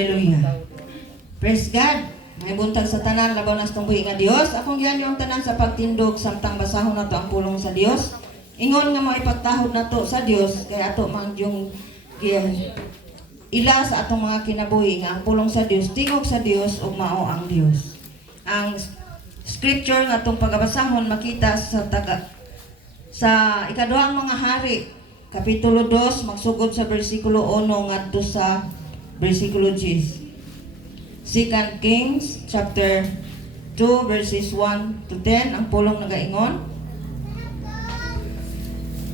Hallelujah. Praise God. May buntag sa tanan labaw nas tungbuhi nga Dios. Akong gianyo ang tanan sa pagtindog samtang basahon nato ang pulong sa Dios. Ingon nga maipagtahod nato sa Dios kay ato man yung ila sa atong mga kinabuhi nga ang pulong sa Dios tingog sa Dios ug mao ang Dios. Ang scripture nga atong pagabasahon makita sa ikaduhang mga hari kapitulo 2 magsugod sa bersikulo 1 ngadto sa bersikulo 10. 2 Kings chapter 2 verses 1 to 10 ang pulong nagaingon.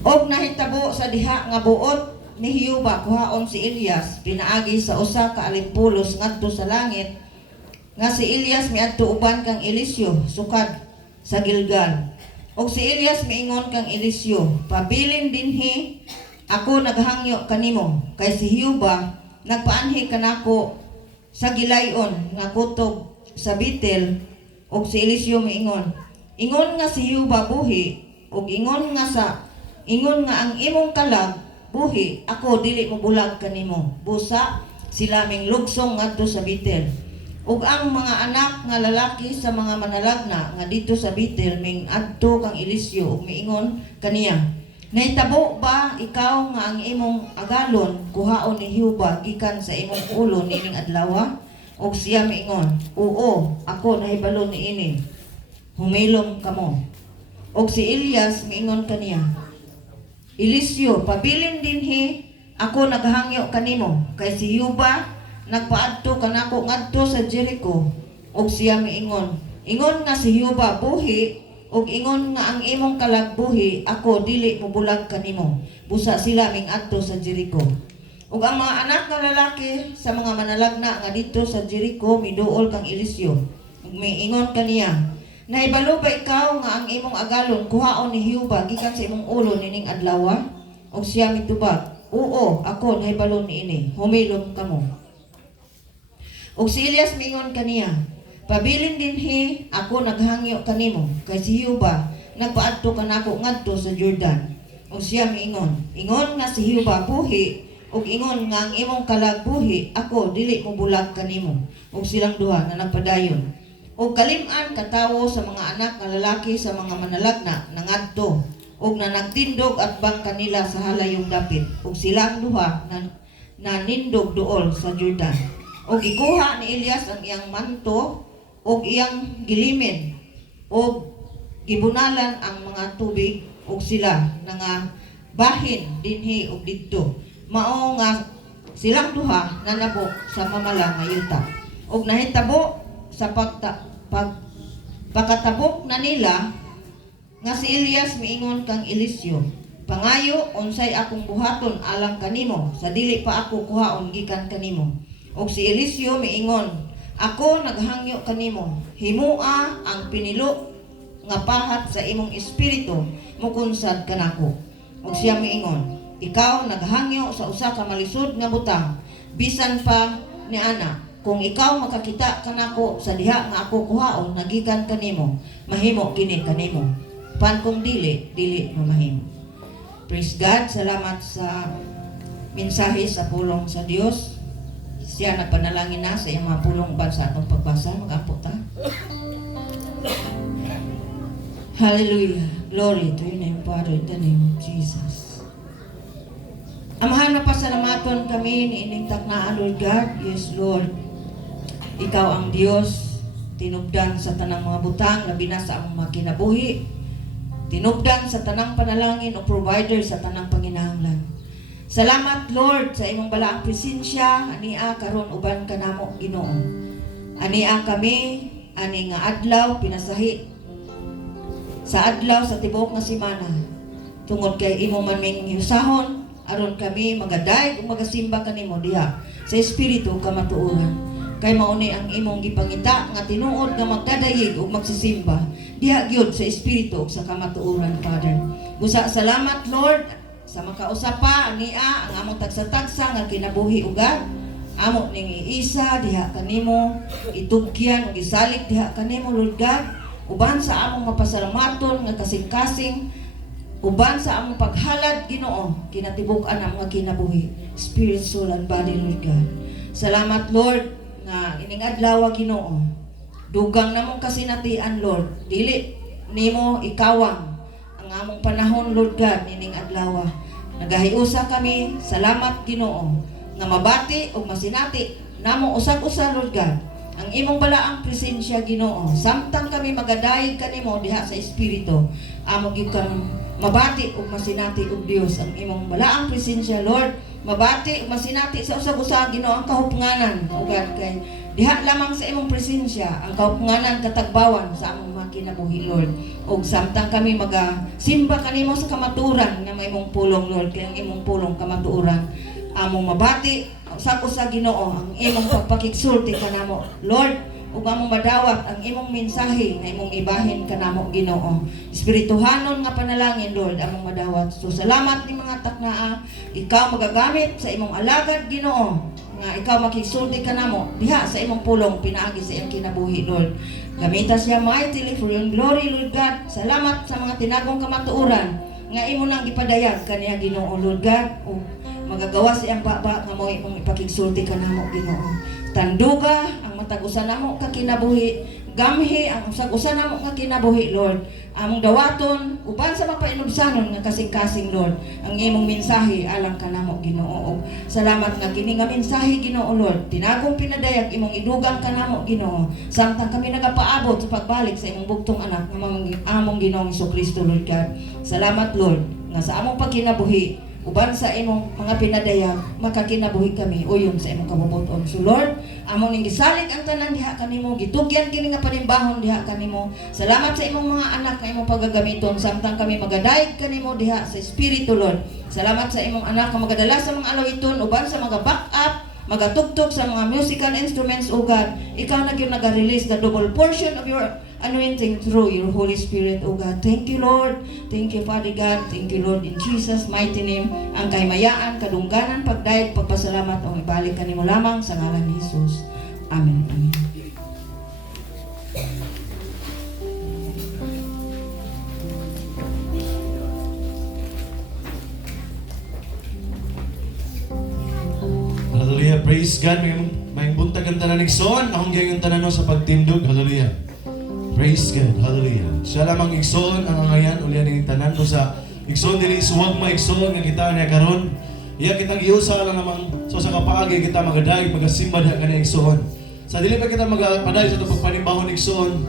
Og nahitabo sa diha nga buot ni Hiyuba kuhaon si Elias pinaagi sa usa ka alimpulos ngadto sa langit nga si Elias miadto uban kang Eliseo sukad sa Gilgal. Og si Elias miingon kang Eliseo, pabilin dinhi ako naghangyo kanimo kay si Hiyuba nagpaanhi kanako sa gilayon nga kutob sa Betel. Og si Eliseo miingon, ingon nga si Hiyuba buhi og ingon nga ang imong kalag buhi ako dili mo bulag kanimo. Busa sila ming lugsong ngadto sa Betel. Ug ang mga anak nga lalaki sa mga manalagna nga dito sa Betel ming adto kang Eliseo ug miingon kaniya, nahitabo ba ikaw nga ang imong agalon kuhaon ni Hiyuba gikan sa imong ulo niining adlaw? Og siya miingon, oo, ako nahibalo niini. Humilom kamo. Og si Elias miingon kaniya, Eliseo, pabilin dinhi ako naghangyo kanimo kay si Hiyuba nagpaadto kanako ngadto sa Jericho. Og siya miingon, ingon nga si Hiyuba buhi og ingon nga ang imong kalagbuhi ako dili mo bulag kanimo. Busa sila ming adto sa Jericho. Ug ang mga anak nga lalaki sa mga manalagna nga dito sa Jericho miduol kang Eliseo. Ug miingon kaniya, nahibalo ba ikaw nga ang imong agalon kuhaon ni Hiyuba gikan sa imong ulo nining adlaw? Og siya mitubag, oo, ako nahibalo niini. Humilom kamo. Og si Elias miingon kaniya, pabilin dinhi ako naghangyo kanimo kay si Hiyuba nagpaadto kanako ngadto sa Jordan. Og siya miingon, ingon nga si Hiyuba buhi ug ingon nga ang imong kalagbuhi ako dili mo bulag kanimo. Ug silang duha nga nagpadayon. Ug kalim-an katawo sa mga anak nga lalaki sa mga manalagna nangadto ug na nagtindog at bang kanila sa halayong dapit. Ug silang duha na nindog duol sa Jordan. Og ikuha ni Elias ang iyang manto og iyang gilimin og gibunalan ang mga tubig og sila nga bahin dinhi og didto. Mao nga silang duha nanabok sa mamala nga yuta. Og nahitabo sa pagkatabok na nila nga si Elias miingon kang Eliseo, pangayo unsay akong buhaton alang kanimo sa dili pa ako kuhaon gikan kanimo. Og si Eliseo miingon, ako naghangyo kanimo, himua ang pinilo nga pahat sa imong espiritu mukunsad kanako. Og siya miingon, ikaw naghangyo sa usa ka malisod nga butang, bisan pa ni ana, kung ikaw makakita kanako sa diha nga ako kuhaon nagikan kanimo, mahimo kini kanimo. Pan kung dili mamahimo. Praise God, salamat sa mensahe sa pulong sa Dios. Siya nagpanalangin na sa iyang mga pulong ban sa atong pagbasa. Mag-apo ta. Hallelujah. Glory to your name, Father, in the name of Jesus. Amahan na pasalamaton kami ni ining taknaan, Lord God. Yes, Lord. Ikaw ang Diyos, tinubdan sa tanang mga butang, labi na sa among mga kinabuhi. Tinubdan sa tanang panalangin o provider sa tanang panginahanglan. Salamat, Lord, sa imong balaang presensya, ania karon uban kanamo, Ginoo. Ania kami, ani nga adlaw pinasahi sa adlaw sa tibuok nga semana. Tungod kay imo man ming hiusahon, aron kami magaday ug magasimba kanimo diha sa espiritu kamatuoran. Kay mauni ang imong gipangita nga tinuod nga magdadayeg ug magsisimba diha gyud sa espiritu ug sa kamatuoran, Father. Busa salamat, Lord, sa makausapa ania ang among tagsa-tagsa nga kinabuhi ugad. Amo ning iisa diha kanimo, itugyan ug isalig diha kanimo, Lord God. Uban sa among mapasalamaton nga kasing-kasing, uban sa among paghalad, Ginoo, kinatibuk-an ang mga kinabuhi, spirit, soul, and body, Lord God. Salamat Lord nga ining adlaw Ginoo. Dugang namong kasinatian Lord. Dili nimo ikawang ang among panahon Lord God ining adlaw. Nagahiusa kami, salamat Ginoo nga mabati ug masinati namo usag-usa Lord God ang imong balaang presensya Ginoo. Samtang kami magadayeg kanimo diha sa espiritu, amo gyud kang mabati ug masinati og Dios ang imong balaang presensya Lord. Mabati ug masinati sa usag-usa Ginoo ang kahupnganan ugad kay diha lamang sa imong presensya ang kahupnganan katagbawan sa among mga kinabuhi Lord. Ug samtang kami magasimba kanimo sa kamatuoran nga may imong pulong Lord, kay ang imong pulong kamatuoran among mabati usag-usa Ginoo ang imong pagpakigsulti kanamo Lord, ug among madawat ang imong mensahe nga imong ibahin kanamo Ginoo. Espirituhanon nga panalangin Lord among madawat. So salamat ni mga taknaa, ikaw magagamit sa imong alagad Ginoo nga ikaw makigsulti kanamo diha sa imong pulong pinaagi sa iyang kinabuhi Lord. Gamita siya mightily for your glory Lord God. Salamat sa mga tinagong kamatuoran nga imo nang ipadayag kaniya Ginoo Lord God. O magagawa siyang baba nga mo imong ipakigsulti kanamo Ginoo. Tanduga ang matag-usa namo ka kinabuhi, gamhi ang usag-usa namo ka kinabuhi Lord. Among dawaton uban sa mapainusanon nga kasing-kasing Lord ang imong mensahe alang kanamo Ginoo. Salamat nga kini nga mensahe Ginoo Lord, tinagong pinadayag imong idugang kanamo Ginoo samtang kami nagapaabot sa pagbalik sa imong bugtong anak nga among Ginoong Jesucristo Lord God. Salamat Lord nga sa among pagkinabuhi uban sa imong mga pinadayag makakinabuhi kami uyon sa imong kabubuton. So Lord, among ning gisalig ang tanan diha kanimo, gitugyan kini nga panimbahon diha kanimo. Salamat sa imong mga anak nga imong pagagamiton samtang kami magadayeg kanimo diha sa espiritu Lord. Salamat sa imong anak nga magadala sa mga alawiton uban sa mga back-up, magatugtog sa mga musical instruments o God. Ikaw na gyud naga-release the double portion of your anointing through your Holy Spirit, O God. Thank you, Lord. Thank you, Father God. Thank you, Lord. In Jesus' mighty name, ang kahimayaan, kadungganan, pagdayeg, pagpasalamat, ang ibalik kanimo lamang sa ngalan ni Jesus. Amen. Amen. Hallelujah. Praise God. May buntag ang tanan igsoon. Akong gayong tanan sa pagtindog. Hallelujah. Praise God. Hallelujah. Siya lamang igsoon ang angayan ulian ng tanan ko sa igsoon dili suwag maigsoon nga kita niya karon. Iya kitang giusa lang namang so sa kapaagi kita magadayeg magasimba diha kanang igsoon. Sa dili pa kita magapaday sa pagpanibahon igsoon.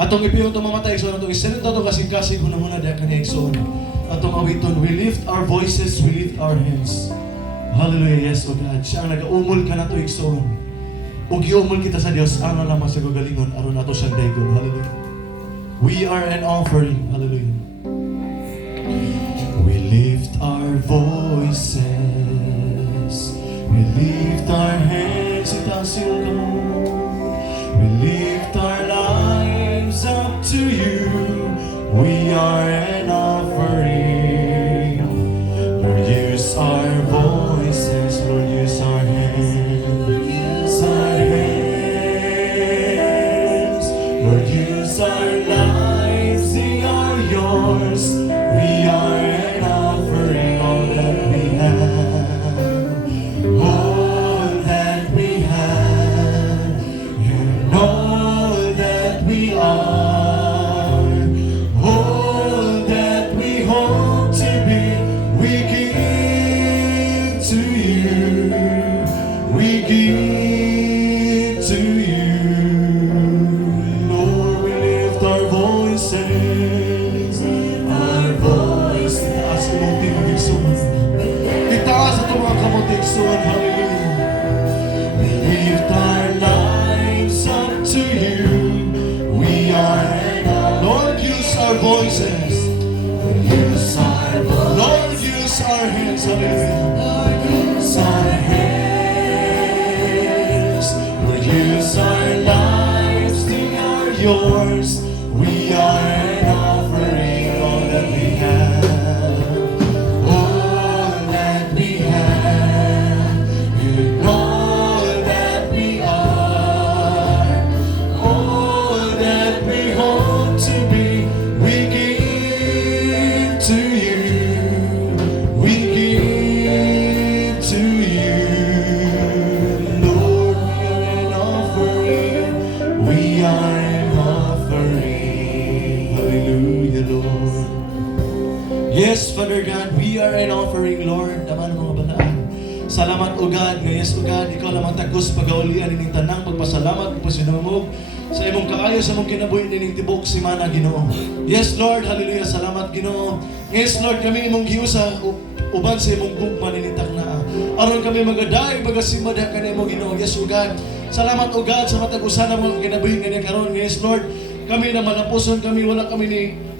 Atong ipiyon to mamatay igsoon atong isinod to kasing-kasing hunahuna diha kanang igsoon. Atong awiton, we lift our voices, we lift our hands. Hallelujah. Yes, O God. Siya ang nag-umol ka na to igsoon. Ug giumol kita sa Dios ano lamang sa gagalingon aron nato siyang daygon. Hallelujah. We are an offering. Hallelujah. We lift our voices. We lift our hands. Itaas yung kamay. We lift our lives up to you. We are an offering. Lord, use our voices. Lord, use our hands. Our hands. Lord, use our lives. They are yours. We are an offering. All that we have. All that we have. And all that we are. All that we hope to be. We give to you. We give to you. Lord, we lift our voices. Our voices. Itaas ang mga tinigsuan. Itaas ang mga kamutigsuan. Hallelujah. We lift our lives up to you. We are, Lord, use our voices. Use our voices. Lord, use our hands. Hallelujah. Lord, use our hands. Lord, use our lives. They are yours. We are an offering. All that we have. All that we have. And all that we are. All that we hope to be. We give to you. We give to you. Lord. Father God, we are an offering, Lord. Naman mga banaan. Salamat o God, nga yes o God, ikaw lamang tagos pagaulian ining tanang pagpasalamat, pagpasinumog sa imong kaayo, sa imong kinabuhi nining tibok si Mana, Ginoo. Yes Lord, hallelujah, salamat Ginoo. Yes Lord, kami imong giusa uban sa imong gugma ninitak na. Aron kami magaday, magasimad ka na imong Ginoo. Yes o God, salamat o God sa matag-usan na mga kinabuhi nga karon. Yes Lord, kami na malapuson kami, wala kami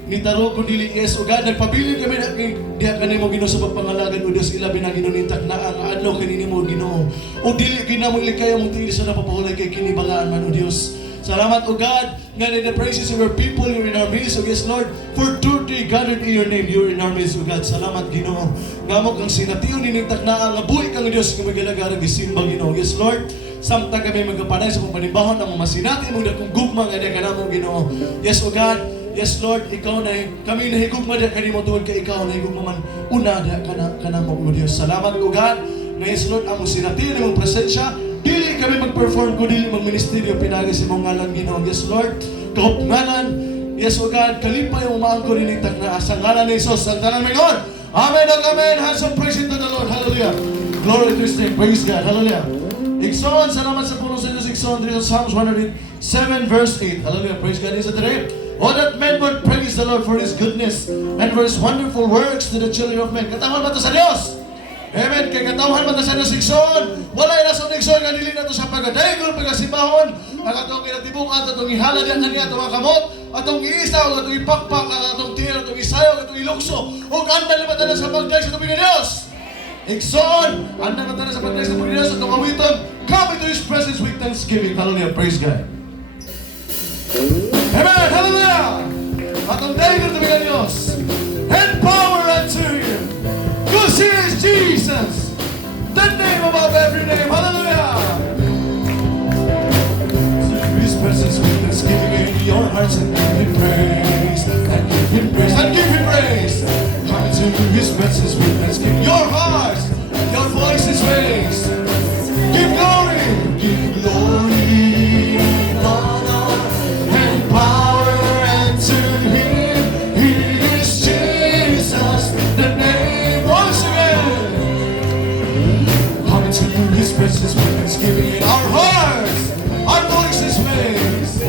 ni taro kundi yes o God, nagpabilin kami na diha kanimo Ginoo sa pagpangalagan o Dios ilabi na ginunintak na ang adlaw kanini mo Ginoo. O dili kinamo likay mong tiil sa napapahulay kay kinibalaan man o Dios. Salamat o God, nga in the praises of your people, you're in our midst. O yes Lord, for today gathered in your name, you're in our midst o God. Salamat Ginoo. Nga mo kang sinatiyo ninintak na ang abuhi kang Dios nga magalagara gisimba Ginoo. Yes Lord, samtang kami magapanay sa pagpanibahon ng mga masinati mong dakong gugma nga diha kanamo Ginoo. Yes o God, yes Lord, ikaw na kami nahigugma diha kanimo tungod kay ikaw nahigugma man una diha kanamo o Dios. Salamat o God, nga yes Lord, ang sinatiyo nimong presensya, dili kami mag-perform ko, dili mag-ministeryo, pinagay sa mong ngalan Ginoo. Yes Lord, kahupnganan, yes o God, kalipay ang umaangko ninintak na sa ngalan ni Jesus, ang tanan may Lord. Amen and amen. Hands of praise to the Lord. Hallelujah. Glory to His name. Praise God. Hallelujah. Ikson, salamat sa punong sa Diyos. Ikson, dito sa Psalms 107 verse 8. Hallelujah. Praise God. Isa today. Oh, that men would praise the Lord for His goodness and for His wonderful works to the children of men. Katawan ba ito sa Diyos? Amen. Kay katawan ba ito sa Diyos, Ikson? Wala yung nasa Ikson, ganili na ito sa pagkadaygol, pagkasibahon, ang atong kinatibong, at atong ihala diyan kanya, atong kamot, atong iisaw, atong ipakpak, at atong tira, atong isayaw, atong ilukso, o andal naman tayo sa pagday sa tubig ng Diyos. Ikson, andal naman tayo sa pagday sa tubig ng Diyos, atong kawiton, come into His presence with thanksgiving. Hallelujah. Praise God. Amen. Hallelujah. Atong daygol tubig ng Diyos. And power unto Him. Because He is Jesus, the name above every name. Hallelujah. His presence with thanksgiving in your hearts and give Him praise. And give Him praise. And give Him praise. Come into His presence with thanksgiving. Your hearts, your voices raised. Give glory. Give glory and honor and power unto Him. He is Jesus, the name. Once again. Come into His presence with thanksgiving in our hearts. Our voices raised.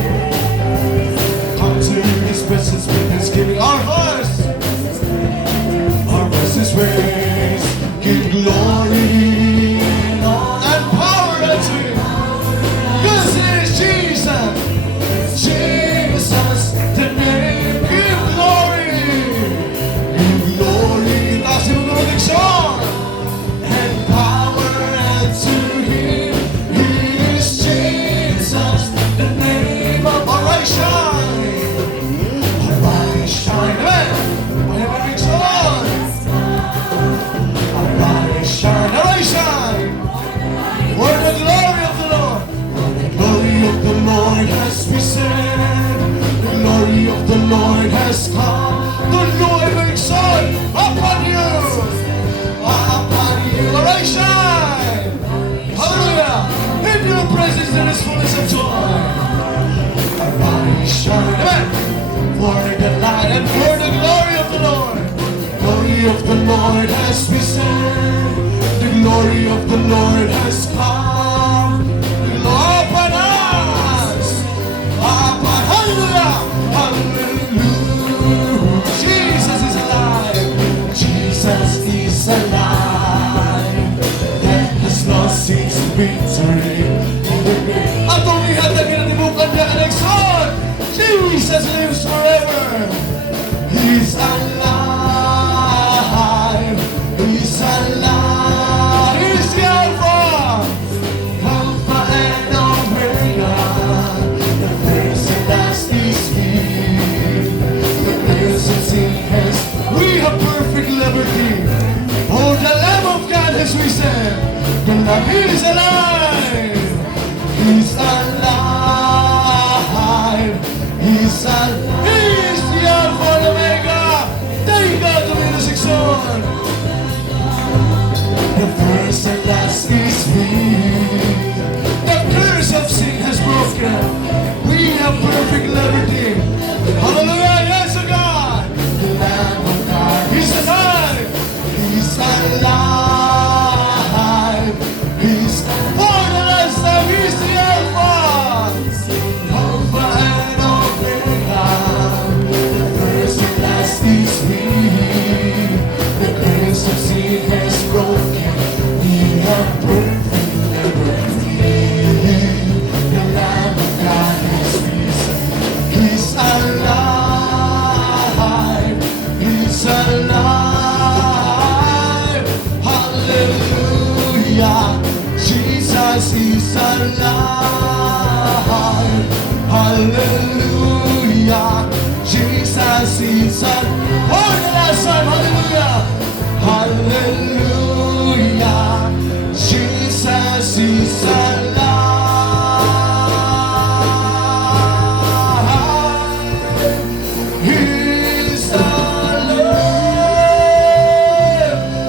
Come to His presence with thanksgiving. Our hearts. Our voices raised. Give glory and power unto Him. Because He is Jesus. Jesus, the name. Give glory. Give glory. Taas yung benediksyon. And power unto Him. He is Jesus, the name of Arise Shine. Arise Shine. Amen. Benediksyon. Arise Shine. Arise Shine. For the glory of the Lord. For the glory of the Lord has risen. The glory of the Lord has come. The Lord makes sun upon you. Upon you. Arise Shine. Hallelujah. In your presence there is fullness of joy. Arise Shine. Amen. For the light and for the glory of the Lord. The glory of the Lord has risen. The glory of the Lord has come. The Lord upon us. Upon. Hallelujah. Hallelujah. Jesus is alive. Jesus is alive. Death has lost its victory. Atong ihatag kinatibukan niya ang Ikson. Jesus lives forever. He's alive. He's alive. He's the Alpha. Alpha and Omega. The face and last is He. The place of sin has. We have perfect liberty. Oh, the Lamb of God has risen. The Lamb is alive. He's alive. He's alive. He's the Alpha and Omega. Thank God to be the Ikson. The first and last is He. The curse of sin has broken. We have perfect liberty. Hallelujah. Yes, O God. The Lamb of God is alive. Hallelujah. Jesus is alive. One last time, hallelujah. Hallelujah. Jesus is alive. He's alive.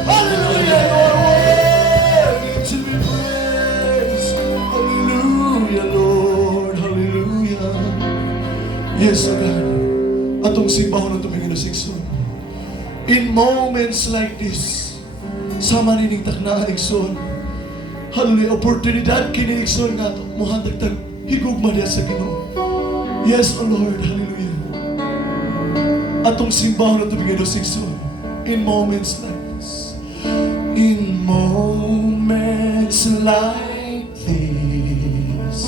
Hallelujah. You are worthy to be praised. Hallelujah, Lord. Hallelujah. Yes, O God. Atong simbahon na tumingin na sikson. In moments like this, sa manining taknaan igsoon, hallelujah, oportunidad kini igsoon nga to, muhandagtag higugma diya sa Ginoo. Yes, O Lord, hallelujah. Atong simbahon na tumingin na sikson. In moments like this. In moments like this,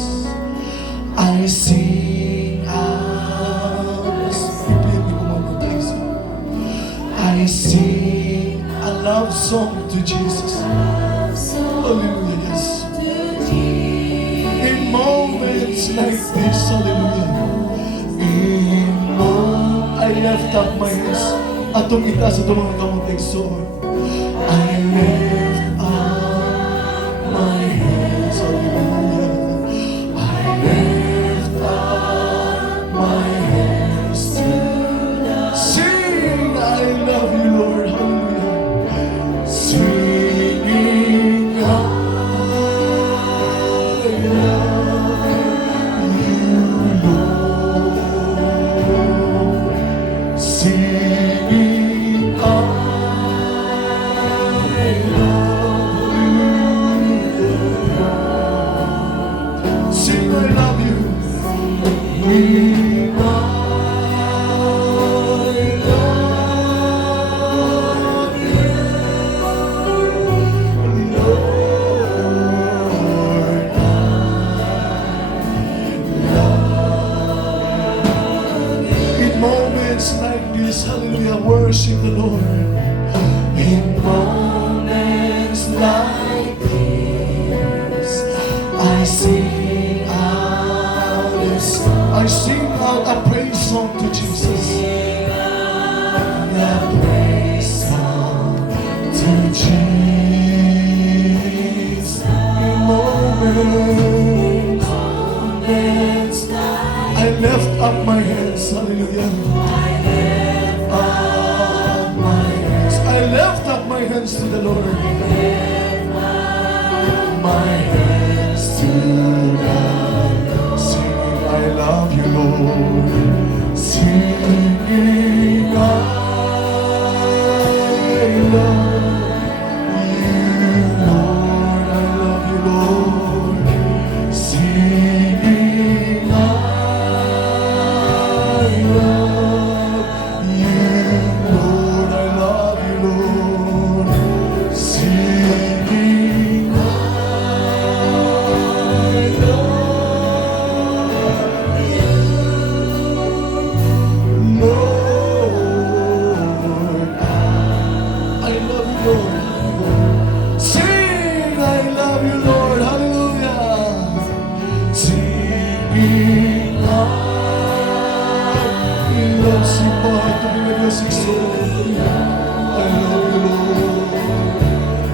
I sing out. I sing a love song to Jesus. Hallelujah, yes. In moments like this, hallelujah. I lift up my hands. Atong itaas atong mga kamot igsoon. I lift up my hands, hallelujah. I lift up my hands to sing, I love you, Lord, hallelujah. Singing, I love you, Lord. Singing, I love you, Lord. Sing, I love you. We like this, hallelujah, worship the Lord. In moments like this, I sing out a praise song to Jesus. A praise song to Jesus. In moments, I lift up my hands, hallelujah. I lift up my hands to the Lord. My hands to God. Singing, I love you, Lord. Singing, I love you, Lord. I love you, Lord. Singing, I love you, Lord. I love you, Lord. Singing, I love you, Lord. I love you, Lord. Sing, I love you, Lord. Hallelujah. Singing, I love you, Lord. To be with your sick soul. I love you, Lord.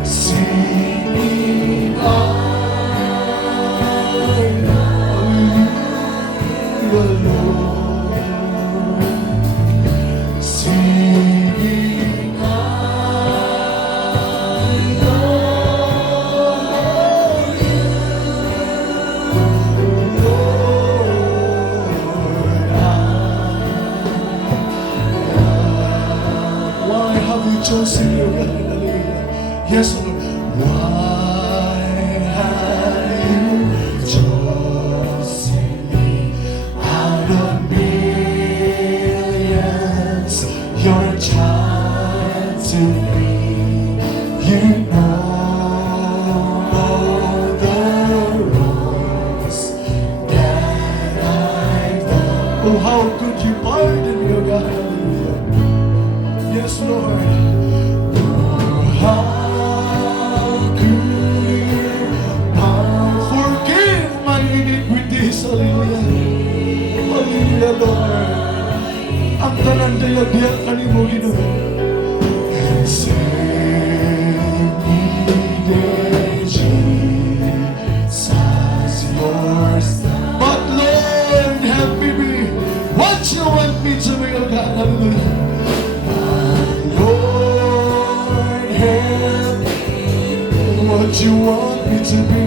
Singing, I love you, Lord. Singing, I love you, Lord. Why have you chosen your God? Hallelujah. Yes, Lord. Why have you chosen me out of millions? You're a child to me. You know the wrongs that I've done. Oh, how could you pardon me, oh God? Hallelujah. Yes, Lord. Oh, how could you forgive my iniquities? Hallelujah. ang tanan daya-daya kanimo Ginoo. And save me, dear Jesus, yours. But Lord, help me be what you want me to be, O God. Hallelujah. Lord, help me what you want me to be.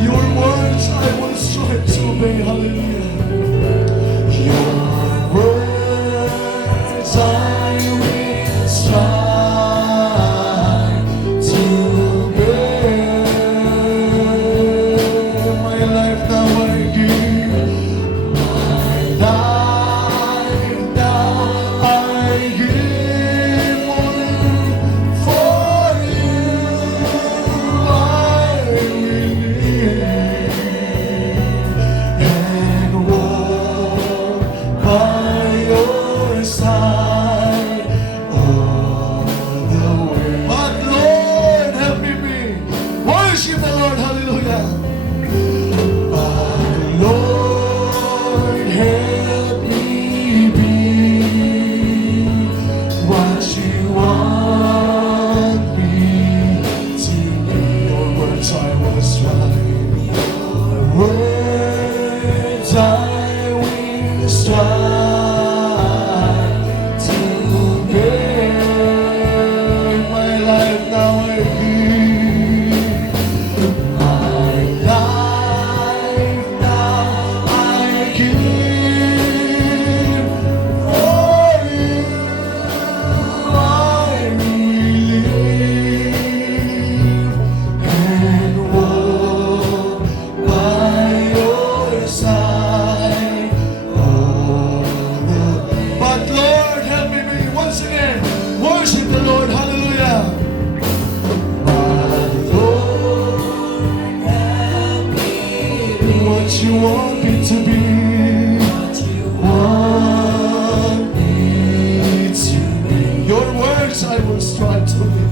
Your words I will strive to obey. Hallelujah. Your words I will strive to obey. My life now I give. My life now I give only for you. I believe and walk by your side all the way. But Lord, help me be. Worship the Lord, hallelujah. But Lord, help me be what you want me to be. Your words I will strive. Words I will strive to bear. My life now I give. My life now I give for you. I believe and walk by your side all the. But Lord, help me be once again. Worship the Lord, hallelujah. But Lord, help me be what you want me to be. What you want me to be. Your words I will strive to be.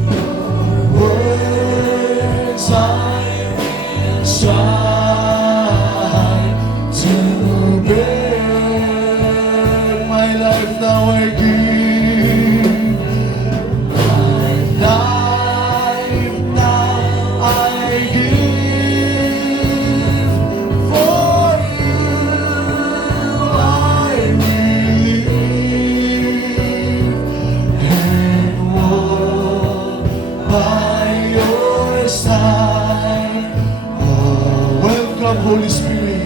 Words I will strive to bear. My life now I give. My life now I give for you. I believe and walk by your side. Oh, welcome Holy Spirit.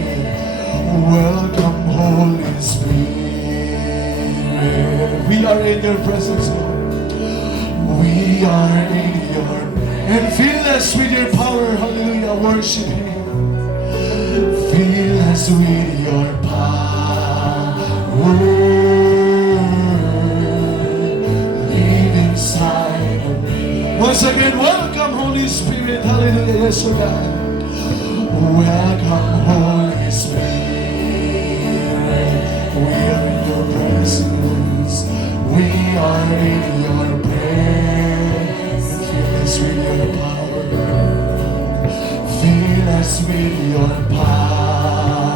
Welcome Holy Spirit. We are in your presence, Lord. We are in your, and fill us with your power. Hallelujah. Worship Him. Fill us with your power. Live inside of me. Once again, welcome Holy Spirit. Hallelujah. Yes, O God. Welcome Holy Spirit. We are in your presence. We are in your presence. Fill us with your power. Fill us with your power.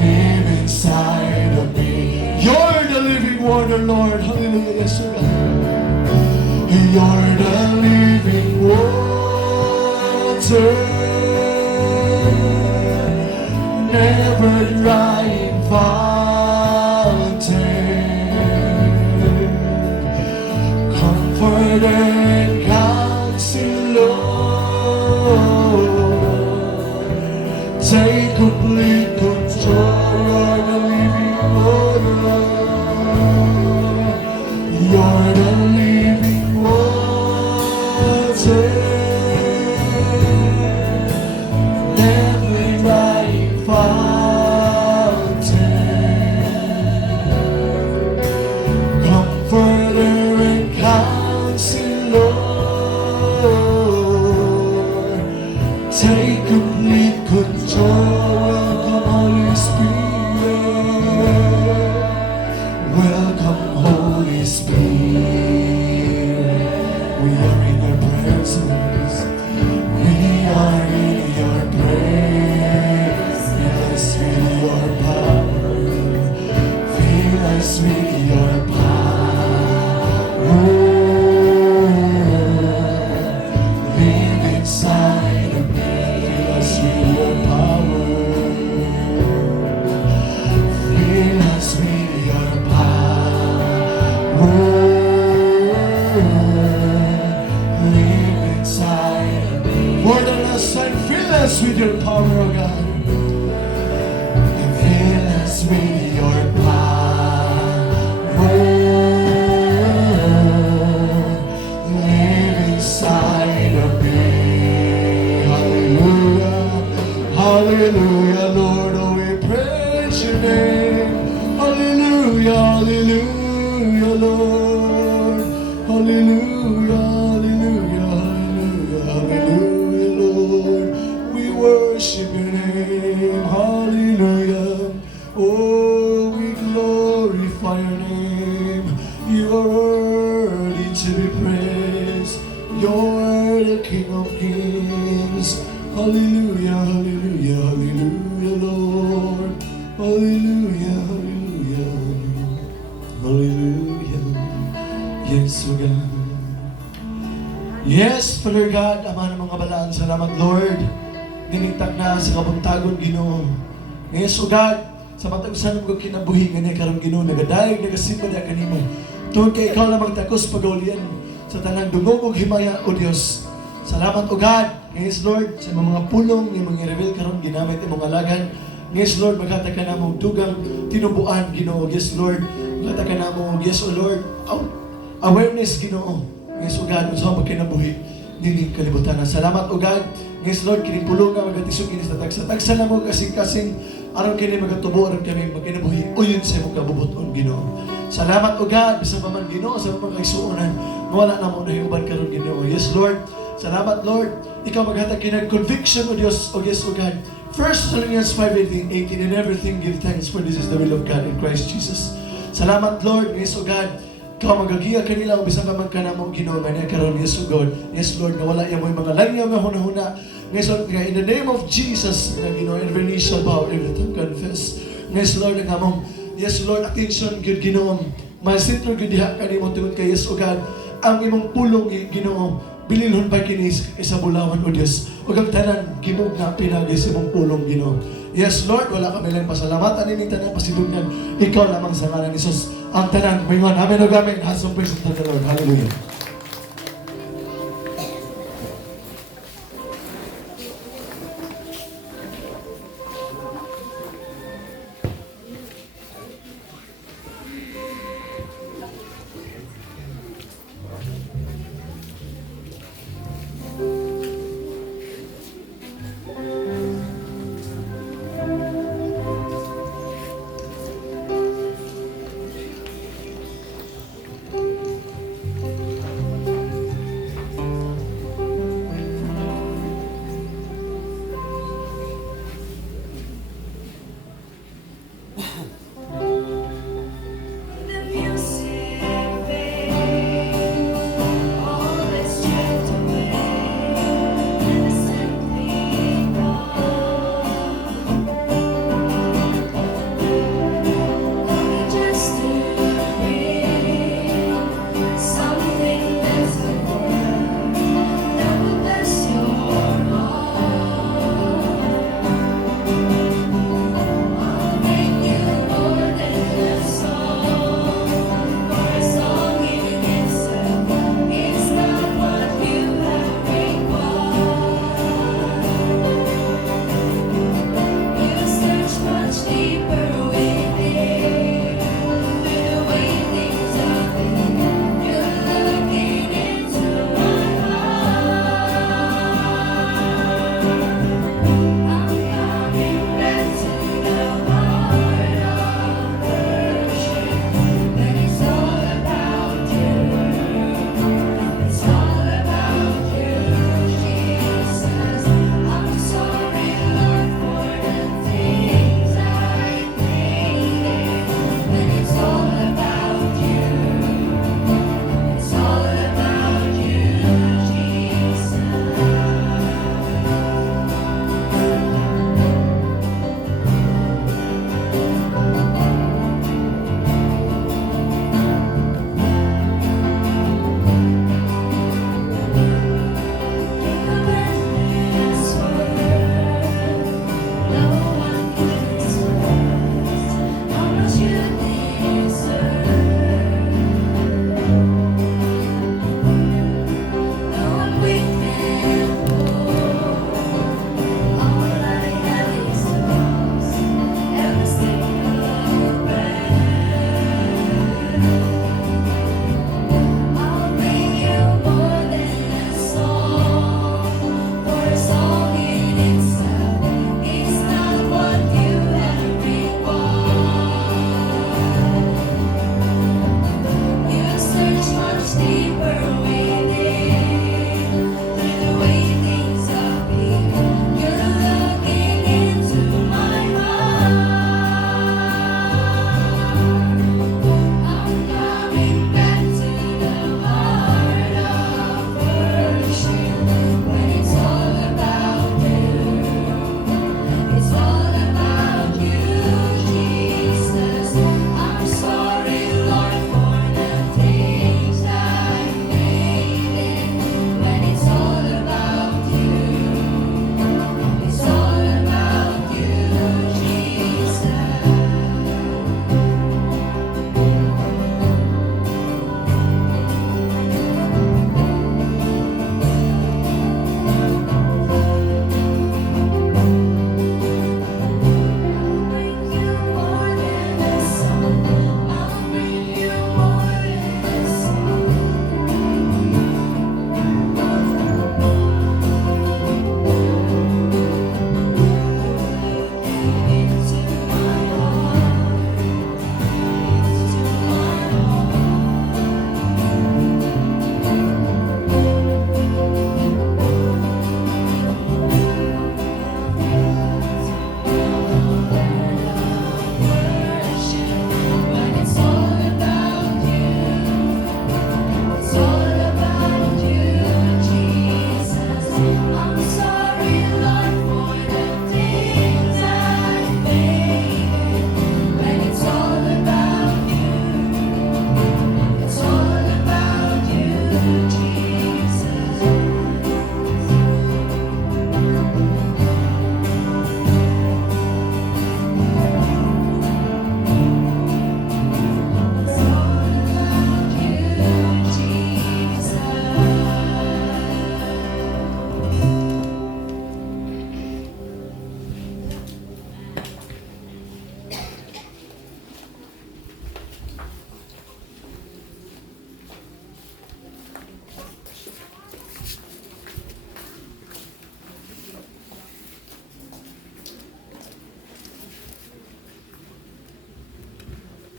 Live inside of me. You're the living water, Lord. Hallelujah. Yes, O God. You're the living water, never drying fountain, comforter and counselor. Take complete control of the living water. You're the living water, never drying fountain, comforter and counselor. Take complete control. Welcome Holy Spirit. Welcome Holy Spirit. power, O God. Fill us with your power. Live inside of me. Hallelujah. Hallelujah, Lord. Oh, we praise your name. Hallelujah. Hallelujah, Lord. Hallelujah. Hallelujah. Hallelujah. Hallelujah, Lord. We worship your name. Hallelujah. Oh, we glorify your name. You are worthy to be praised. You're the King of Kings. Hallelujah, hallelujah, hallelujah, Lord. Hallelujah, hallelujah. Hallelujah. Yes, O God. Yes, Father God, Ama ng mga balaan, salamat, Lord. Dinitag na sa kabuntagon, Ginoo. Yes, O God, sa matag-usan ko kinabuhi nga niya karong Ginoo, nagadayag, nagasimba niya kanimo. Tuwag kay ikaw lamang takos pagaulian sa tanang dungog ug himaya, O Dios. Salamat, O God. Yes, Lord, sa mga pulong ni mga reveal karon ginamit imong alagan. Yes, Lord, maghatag ka na mong dugang tinubuan, Ginoo. Yes, Lord, maghatag ka na mong, yes, O Lord, awareness, Ginoo. Yes, O God, unsa magkinabuhi dili kalibutan. Salamat, O God. Yes, Lord, kini pulong nga magatisog kini sa tagsa na mo kasing-kasing aron kini magatubo aron kami magkinabuhi uyon sa imong kabubuton, Ginoo. Salamat, O God, bisan pa man, Ginoo, sa mga kaisuonan wala na mo nahiuban karon, Ginoo. Yes, Lord. Salamat, Lord. Ikaw maghatag kinag conviction, O Dios, O yes, O God. 1 Thessalonians 5:18, in everything give thanks, for this is the will of God in Christ Jesus. Salamat, Lord. Yes, O God. Ikaw magagiya kanila o bisan pa man ka na mo, Ginoo, man karon, yes, O God. Yes, Lord, nawala yan mo yung mga langyaw nga hunahuna. Yes, Lord, in the name of Jesus, na Ginoo, every knee shall bow, every tongue confess. Yes, Lord, ang among, yes, Lord, attention, good Ginoo. Masitro good diha kanimo tungod kay yes, O God. Ang imong pulong, Ginoo, bililhon pa kini sa bulawan, O Diyos. Huwag ang tanan, gimog na pinagay sa mong pulong, Ginoo. Yes, Lord, wala kami lang pasalamatan ini tanan pasidugnan. Ikaw lamang sa ngalan ni Jesus. Ang tanan, may mga amin o gamin, hasong praise to the Lord. Hallelujah.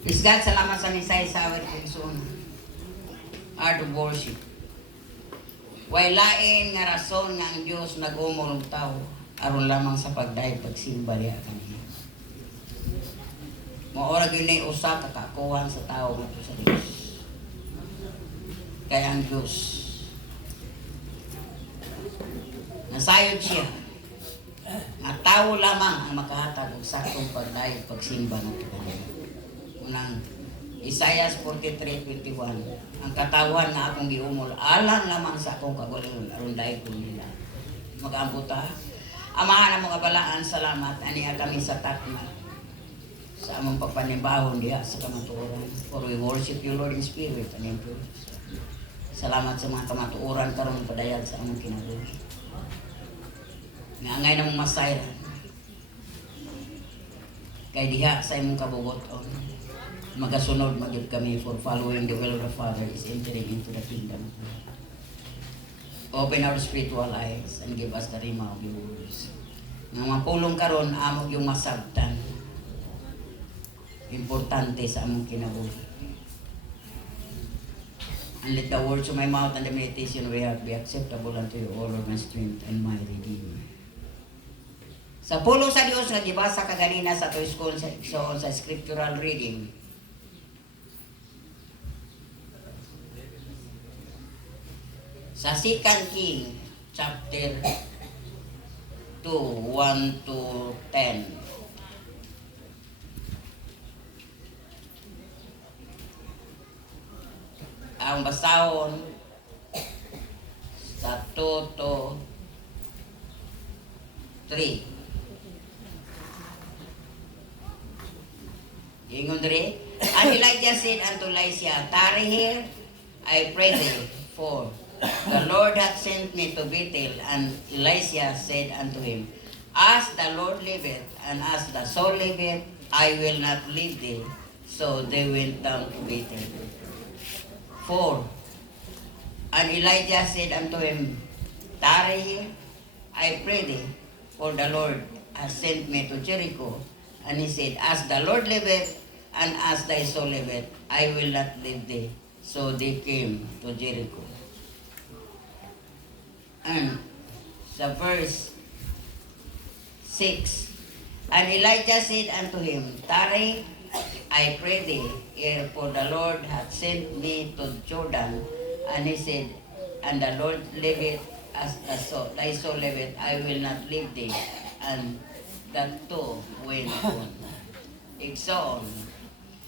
Isgat, salamat sa misay sa awit kong suna. Art of worship. Way lain nga rason nga ang Diyos nag-umulong tao aron lamang sa pagdahig pagsimba diha kaniya. Maorag yun ay usa ka kaakuhan sa tao ngadto sa Dios. Kaya ang Diyos nasayod siya nga tao lamang ang makahatag og saktong pagdahig pagsimba ngadto kaniya. Unang Isaiah 43:21, ang katawan na akong giumol alang lamang sa akong kagulong aron dahil ko nila. Mag-ambot ta. Amahan ang mga balaan, salamat aniya kami sa takna sa among pagpanibahon diha sa kamatuoran. For we worship you, Lord, in spirit and in truth. Salamat sa mga kamatuoran karon padayag sa among kinabuhi. Nga angay namong masayran kay diha sa imong kabubuton. Magasunod magyud kami for following the will of the Father is entering into the kingdom of God. Open our spiritual eyes and give us the rima of your words. Nga mapulong karon amo yung masabtan. Importante sa among kinabuhi. And let the words of my mouth and the meditation we have be acceptable unto you, O Lord, my strength and my redeemer. Sa pulong sa Dios nga gibasa kaganina sa tuiskon sa scriptural reading. Sa 2 King chapter 2, 1 to 10. Ang basahon sa 2 to 3. Ingon diri, and Elijah said unto Elisha, tarry here, I pray thee, for the Lord hath sent me to Bethel. And Elisha said unto him, as the Lord liveth, and as the soul liveth, I will not leave thee. So they went down to Bethel. 4. And Elijah said unto him, tarry here, I pray thee, for the Lord hath sent me to Jericho. And he said, as the Lord liveth, and as thy soul liveth, I will not leave thee. So they came to Jericho. And sa verse 6, and Elijah said unto him, tarry, I pray thee, ere for the Lord hath sent me to Jordan. And he said, and the Lord liveth, as thy soul liveth, I will not leave thee. And that too went on. Exon.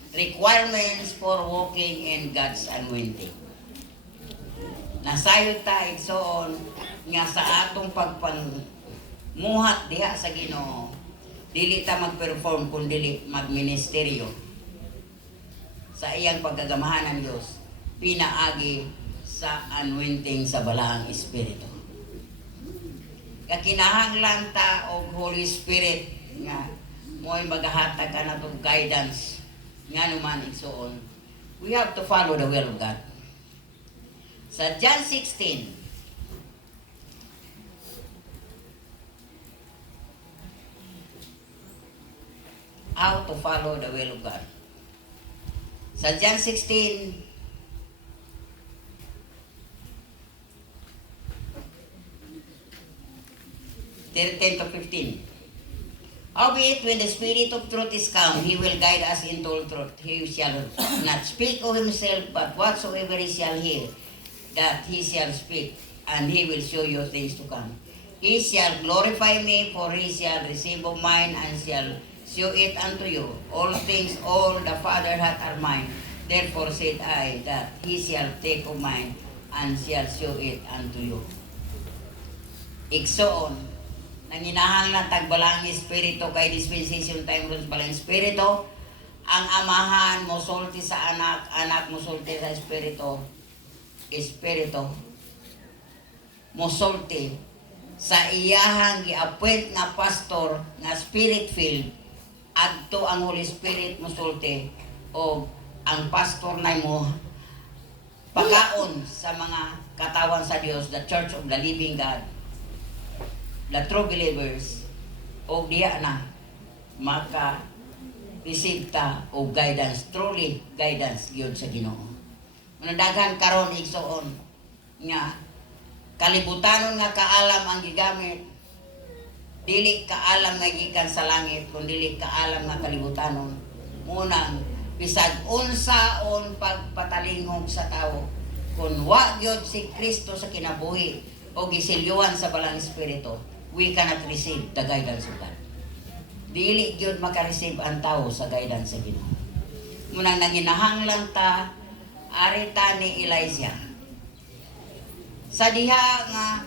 Requirements for walking in God's anointing. Nasayod ta igsoon nga sa atong pagpanmuhat diha sa Ginoo, dili ta magperform kun dili magministeryo sa iyang paggagamahan ng Dios pinaagi sa anointing sa balaang espiritu. Kakinahanglan ta og Holy Spirit nga mo'y magahatag ka na guidance nga naman igsoon. We have to follow the will of God. Sa John 16, how to follow the will of God. Sa John 16, (10 to 15). Howbeit, when the Spirit of truth is come, He will guide us into all truth. He shall not speak of Himself, but whatsoever He shall hear, that He shall speak, and He will show you things to come. He shall glorify me, for He shall receive of mine, and shall show it unto you. All things, all the Father hath are mine. Therefore said I, that He shall take of mine, and shall show it unto you. Iksoon, nanginahanglan tagbalang espiritu kay dispensation time rules balang espiritu, ang amahan mosulti sa anak, anak mosulti sa espiritu, espiritu mosulti sa iyahang giappoint nga pastor nga spirit filled, adto ang Holy Spirit mosulti o ang pastor na mo pagkaon sa mga katawan sa Dios, the Church of the Living God, the true believers, o diya na maka receive ta o guidance, truly guidance gyud sa Ginoo. Daghan karon igsoon nga kalibutanon nga kaalam ang gigamit, dili kaalam nga gikan sa langit kundi dili kaalam nga kalibutanon. Munang bisag unsaon pagpatalingog sa tawo kun wa gyud si Kristo sa kinabuhi o gisilyuhan sa balang espiritu, we cannot receive the guidance of God. Dili gyud maka-receive ang tawo sa guidance sa Ginoo. Munang nanginahanglan ta arita ni Elijah sa diha nga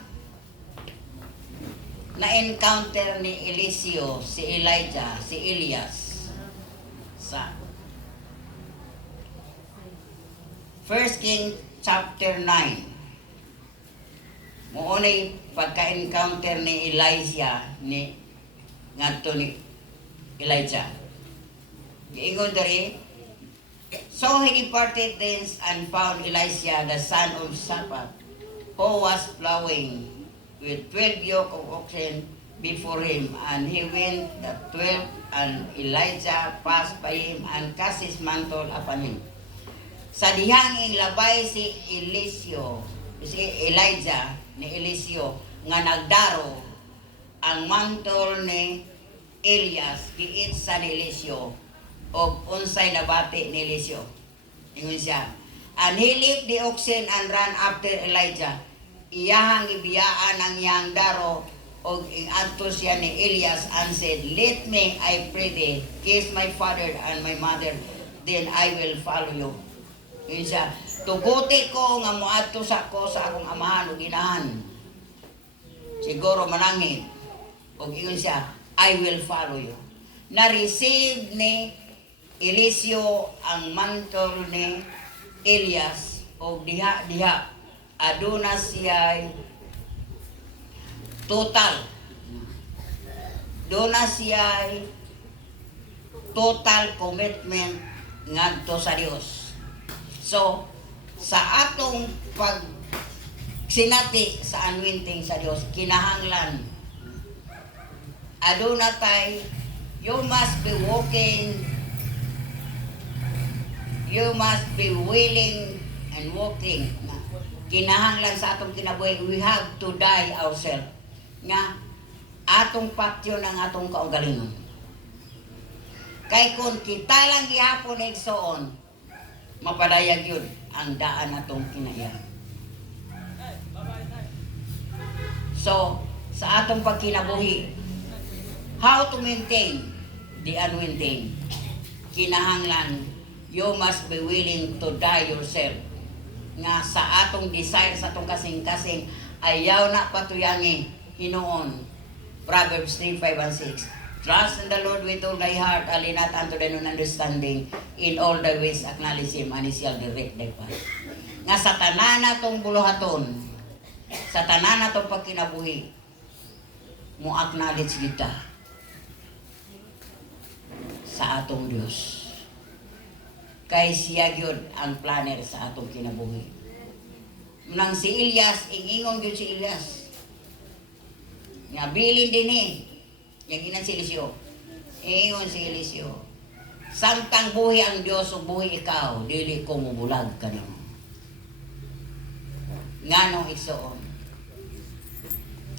na-encounter ni Eliseo si Elijah, si Elias sa 1 King chapter 9. Moonay pagka-encounter ni Elijah ni ngadto ni Elijah. Giingon diri, so he departed thence and found Elisha the son of Shaphat, who was plowing with 12 yoke of oxen before him, and he went the 12, and Elijah passed by him and cast his mantle upon him. Sa dihang inglabay si Elijah ni Eliseo nga nagdaro ang mantle ni Elias giit sa ni Eliseo og unsay nabati ni Eliseo. Ingon siya, and he left the oxen and ran after Elijah. Iyahang ibiyaan ang iyang daro og ingadto siya ni Elias and said, let me, I pray thee, kiss my father and my mother, then I will follow you. Ingon siya, tuguti ko nga moadto sa akong amahan ug inahan. Siguro manangit. Og ingon siya, I will follow you. Na-receive ni Eliseo ang mantle ni Elias o diha aduna siya total commitment ngadto sa Dios. So sa atong pag sinati sa anointing sa Dios, kinahanglan aduna tay, you must be willing and walking. Kinahanglan sa atong kinabuhi, we have to die ourselves. Nga, atong patyo ng atong kaugalingon. Kay kung kita lang gihapon na igsoon, mapadayag yun ang daan atong kinaya. So, sa atong pagkinabuhi, how to maintain the anointing? Kinahanglan, you must be willing to die yourself. Nga sa atong desire, sa atong kasing-kasing, ayaw na patuyangi, hinoon. Proverbs 3:5 and 6. Trust in the Lord with all thy heart, alin not unto thine own understanding, in all thy ways acknowledge him, and he shall direct thy path. Nga sa tanan natong buluhaton, sa tanan natong pagkinabuhi, mo acknowledge kita sa atong Dios. Kay siya gyud ang planner sa atong kinabuhi. Nang si Elias, ingon gyud si Elias. Nga bilin din yang inan si Eliseo. Ingon si Eliseo. Samtang buhi ang Dios ug buhi ikaw, dili ko mubulag kanimo. Nganong igsoon.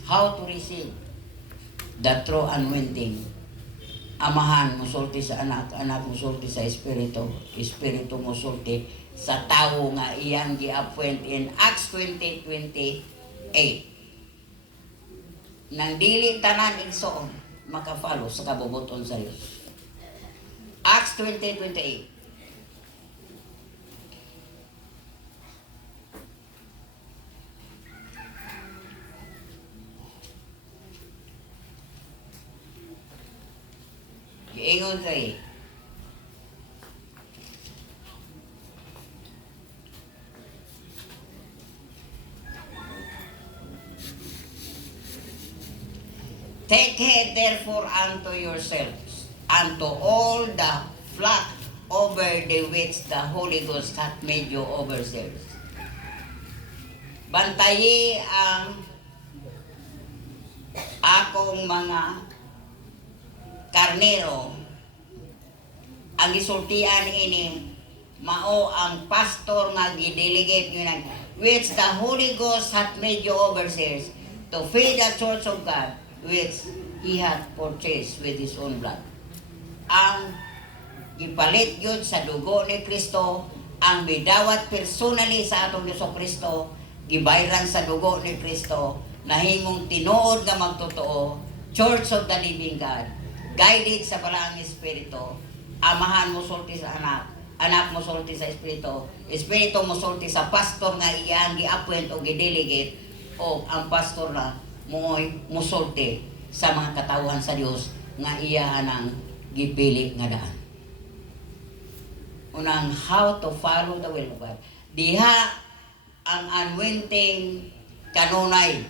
How to receive the true anointing? Amahan musulti sa anak, anak musulti sa espiritu, espiritu musulti sa tawo nga iyang gi-appoint in Acts 20:28. Nang dili tanan igsoon maka-follow sa kabubuton sa Dios. Acts 20:28. Giingon kay take heed therefore unto yourselves, unto all the flock over the which the Holy Ghost hath made you overseers. Bantayi ang akong mga karnero ang gisultian ini mao ang pastor nga gidelegate yun ang which the Holy Ghost hath made you overseers to feed the church of God which He hath purchased with His own blood. Ang gipalit yun sa dugo ni Kristo, ang bidawat personally sa atong Diyos Kristo, gibayran sa dugo ni Kristo, nahimong tinuod nga magtotoo, Church of the Living God, guided sa balaang Espiritu, amahan mo sulti sa anak, anak mo sulti sa Espiritu, Espiritu mo sulti sa pastor nga iyang gi-appoint o gi-delegate, o ang pastor na musulti sa mga katawhan sa Dios nga iya nang gipili nga daan. Unang how to follow the will of God. Diha ang anointing kanunay.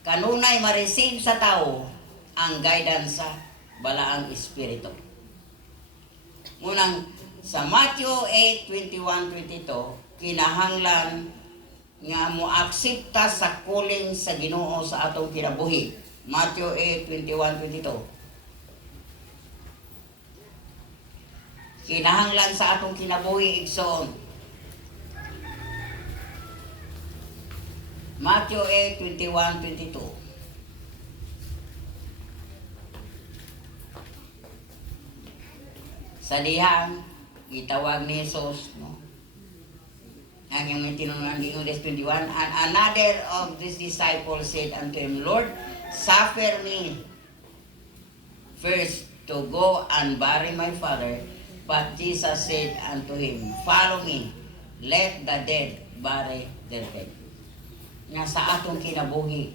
Kanunay ma-receive sa tao ang guidance sa balaang Espiritu. Unang sa Matthew 8:21-22 kinahanglan nga moaksepta sa calling sa Ginoo sa atong kinabuhi. Matthew 8:21-22. Kinahanglan sa atong kinabuhi igsoon. Matthew 8:21-22. Sa dihang gitawag ni Jesus, no? Ang yung tinungan di 21, and another of these disciples said unto him, Lord, suffer me first to go and bury my father. But Jesus said unto him, follow me, let the dead bury their dead. Nga sa atong kinabuhi,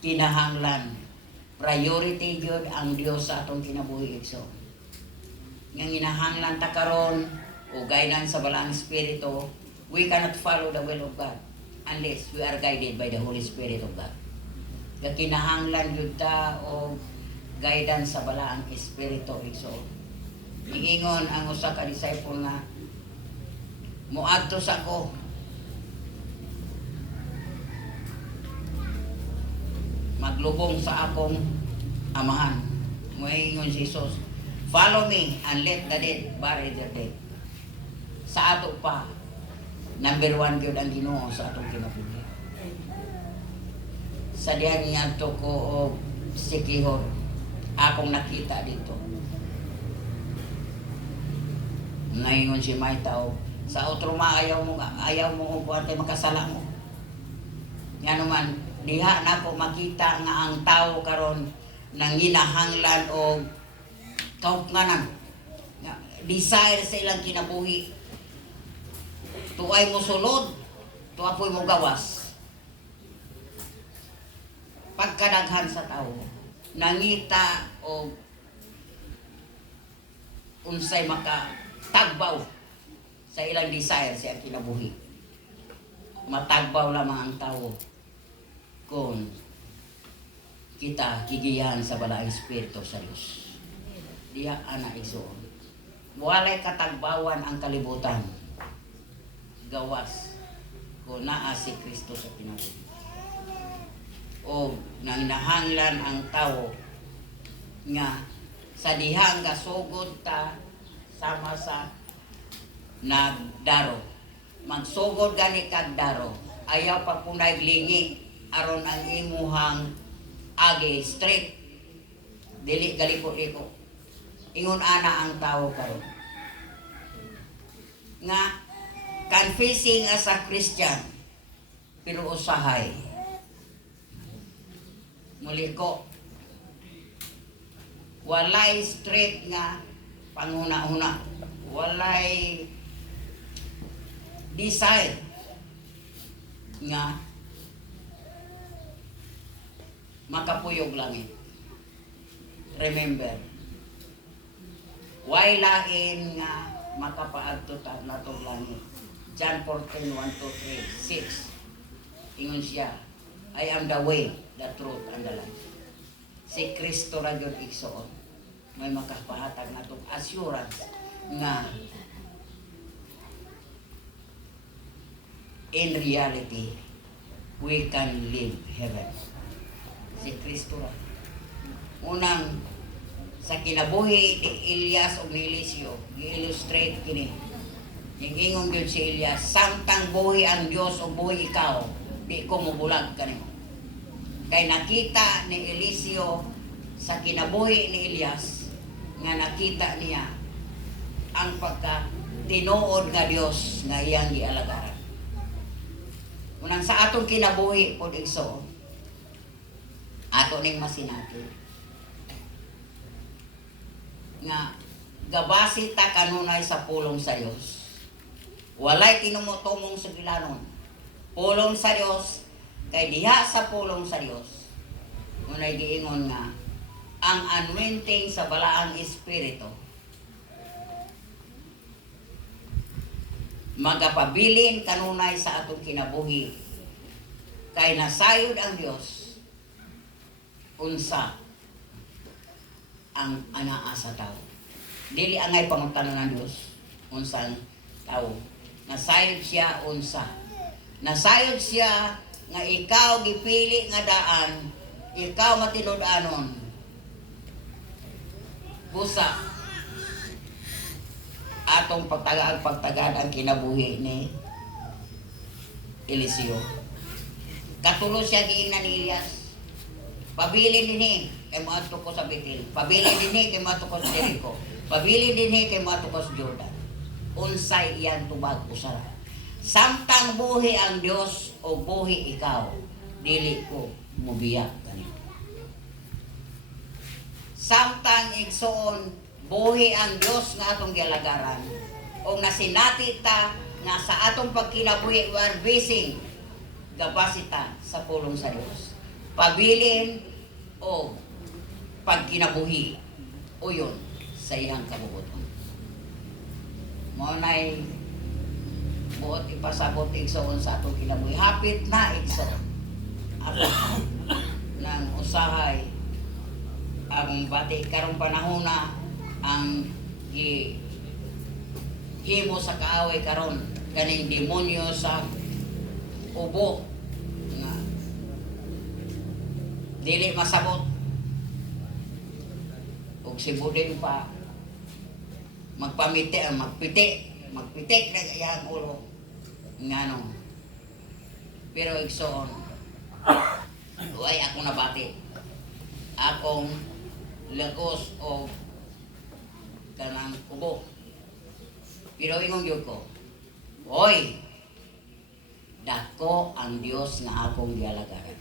kinahanglan, priority yun ang Diyos sa atong kinabuhi. So, nga kinahanglan ta karon o guidance sa balang Espiritu, we cannot follow the will of God unless we are guided by the Holy Spirit of God. Nga kinahanglan yun ta o guidance sa balang Espiritu. So, ingon ang usa ka disciple nga muadto sa ko maglubong sa akong amahan. Moingon si Jesus, follow me and let the dead bury their dead. Sa ato pa, number 1 gyud ang Ginoo sa atong kinabuhi. Sa diha niya to ko o sikihor akong nakita dito. Ngayon si may tao sa otro ayaw mo kung buhat ay makasala mo. Nga naman diha na ko makita nga ang tao karon nang ginahanglan o kaupnganan desire sa ilang kinabuhi tuay mo sulod tuapoy mo gawas pagkadaghan sa tao nangita o unsay maka tagbaw sa ilang desire sa kinabuhi. Matagbaw lamang ang tao kung kita gigiyahan sa balaang Espiritu sa Diyos. Diya ana igsoon. Walay katagbawan ang kalibutan. Gawas kung naa si Kristo sa kinabuhi. O nanginahanglan ang tao nga sa dihang gasugod ta sama sa nagdaro. Magsugod gani kag daro. Ayaw pa punay lingi aron ang imuhang agi straight. Dili galiko-liko. Ingon ana ang tao karon. Nga confessing as a Christian pero usahay. Muliko. Walay straight nga panguna-una, walay desire nga makapuyog langit. Remember, why lain nga makapaadto ta natong langit. John 14:1-3, 6. Ingon siya, I am the way, the truth, and the life. Si Kristo ra gyud igsoon. May makapahatag natong assurance nga in reality we can live heaven. Si Kristo ra. Unang sa kinabuhi ni Elias o ni Eliseo, gi-illustrate kini. Ingon gyud si Elias, samtang buhi ang Dios o buhi ikaw, di ko mubulag kanimo. Kay nakita ni Eliseo sa kinabuhi ni Elias nga nakita niya ang pagka tinuod nga Dios nga iyang gialagaran. Unang sa atong kinabuhi pod igsoon, ato ning masinati nga gabasi ta kanunay sa pulong sa Dios. Walay tinumutumong sugilanon. Pulong sa Dios, kay diha sa pulong sa Dios, unay giingon nga ang anointing sa balaang espiritu magapabilin kanunay sa atong kinabuhi, kay nasayod ang Dios unsa ang anaa sa tao. Dili angay pangutanon ng Dios unsang tao. Nasayod siya unsa. Nasayod siya nga ikaw gipili nga daan, ikaw matinud-anon. Busa atong pagtagad ang kinabuhi ni Eliseo. Katulo siya giingnan ni Elias. Pabilin dinhi kay moadto ko sa Bethel. Pabilin dinhi kay moadto ko sa Jericho. Pabilin dinhi kay moadto ko sa Jordan. Unsay iyang tubag usara. Samtang buhi ang Dios o buhi ikaw, dili ko mubiyak kanimo. Samtang igsoon buhi ang Dios nga atong gialagaran o nasinati ta nga sa atong pagkinabuhi we are basing gabasita sa pulong sa Dios. Pabilin o pagkinabuhi o yun sa iyang kabubuton. Mo nay buot ipasabot igsoon sa atong kinabuhi. Hapit na igsoon. Ako nang usahay ang bati karong panahon na ang himo sa kaaway karon kaning demonyo sa ubo nga dili masabot ug sibudin pa magpitik na iyang ulo ngano. Pero igsoon way ako nabati akong lagos o kanang ubo. Pero ingon gyud ko, oy, dako ang Dios nga akong gialagaran.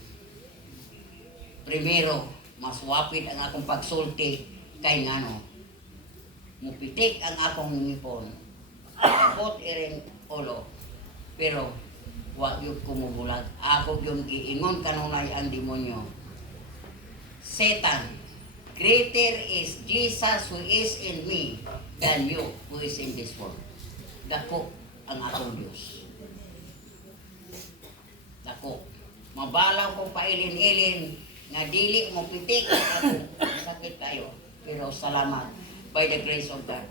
Primero, mas wapid ang akong pagsulti kay ngano. Mupitik ang akong ngipon. Abot iring ulo. Pero wa gyud ko mubulag. Ako gyud giingon kanunay ang demonyo. Satan, greater is Jesus who is in me than you who is in this world. Dako ang atong Diyos. Dako. Mabalaw ko pailin-ilin nga dili mo pitik ako. Sakit tayo. Pero salamat by the grace of God.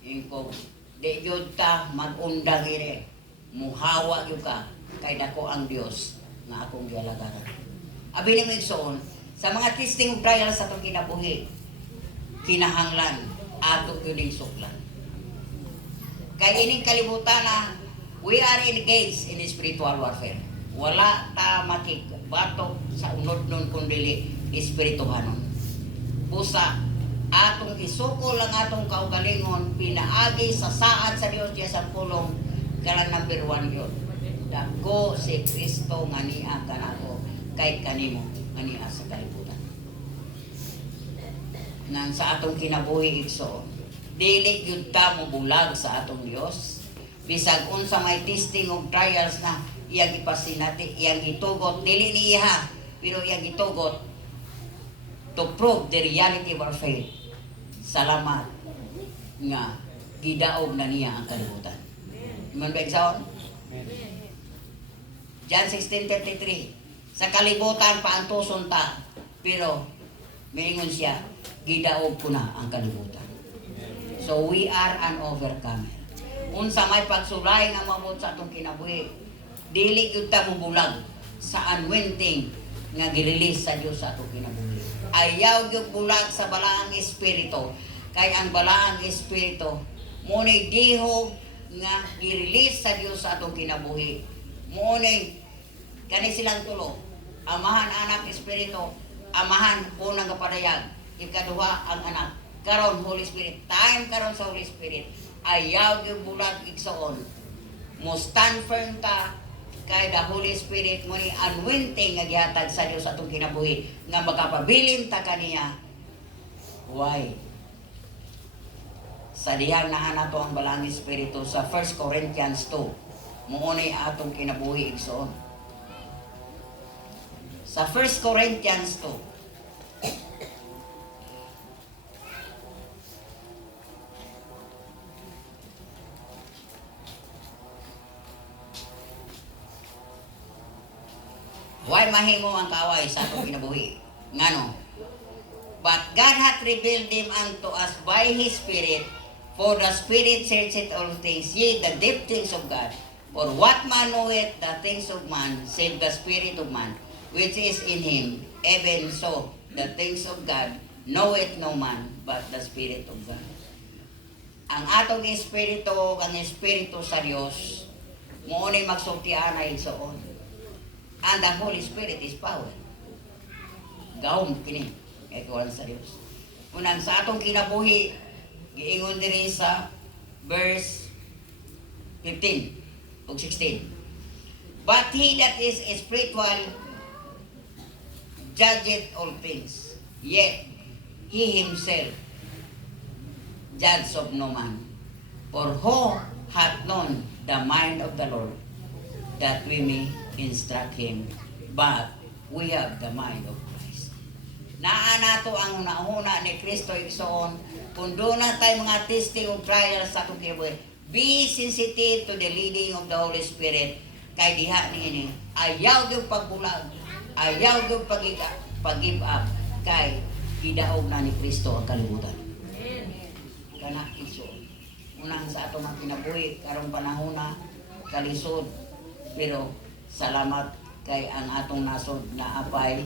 Inko, di yun ta mag-undang ire. Muhawa yun ka kay dako ang Diyos nga akong gialagaran. Abi ni Igsoon, sa mga testing of trials sa itong kinabuhi, kinahanglan, ato yun yung suklan. Kaya ining kalibutan na, we are engaged in spiritual warfare. Wala ta makikbatok sa unod nun kundili espirituhanon. Busa, atong isukol ang atong kaugalingon, pinaagi sa saad sa Dios diya sa pulong, kalang number 1 yun. Dako si Kristo nga niya kanako, kay kanimo nga niya sa kalibutan. Nang sa atong kinabuhi igsoon, dili gyud ta mo bulag sa atong Dios. Bisag unsa may testing of trials na iyang ipasinati, iyang gitugot, dili niya, pero iyang gitugot to prove the reality of our faith. Salamat nga gidaog na niya ang kalibutan. Iman ba igsoon? John 16:33. Sa kalibutan paantuson ta, pero mingon siya, gidaog ko na ang kalibutan. So we are an overcomer. Unsa may pagsulay nga mamot sa atong kinabuhi, dili gyud ta mubulag sa anointing nga girelease sa Dios sa atong kinabuhi. ayaw gyud bulag sa balaang espiritu. Kay ang balaang espiritu munay dihog nga i-release sa Dios sa atong kinabuhi. Munay kani silang tulo. Amahan, anak, espiritu. Amahan unang kapadayag, ikaduha ang anak. Karon Holy Spirit, time karon sa Holy Spirit. Ayaw gyud bulag igsoon. Mo stand firm ta kay the Holy Spirit mo ni anointing nga gihatag sa Dios atong kinabuhi nga makapabilin ta kaniya. Why? Sa dihang naa nato ang balang espiritu sa 1 Corinthians 2. Muunay atong kinabuhi igsoon. Sa 1 Corinthians 2. Why mahimo ang kaway sa atong kinabuhi? Ngano? But God hath revealed them unto us by His Spirit, for the Spirit searcheth all things, yea, the deep things of God. For what man knoweth the things of man, save the Spirit of man, which is in him, even so the things of God knoweth no man, but the Spirit of God. Ang atong espiritu, ang espiritu sa Dios, moonay magsultian na igsoon. And the Holy Spirit is power. Gahom kini kay kuwan sa Dios. Unang sa atong kinabuhi, giingon diri sa verse 15 ug 16. But he that is spiritual judgeth all things, yet he himself judge of no man. For who hath known the mind of the Lord, that we may instruct him? But we have the mind of Christ. Naa nato ang nauna ni Kristo igsoon. Kung doon na tayo mga testing of trials sa atong kinabuhi, be sensitive to the leading of the Holy Spirit. Kay diha niini, ayaw gyud pagbulag, ayaw gyud pag-give up, kay gidaog na ni Kristo ang kalibutan. Kana igsoon. Unang sa atong mga kinabuhi karong panahon na kalisod, pero salamat kay ang atong nasod na apay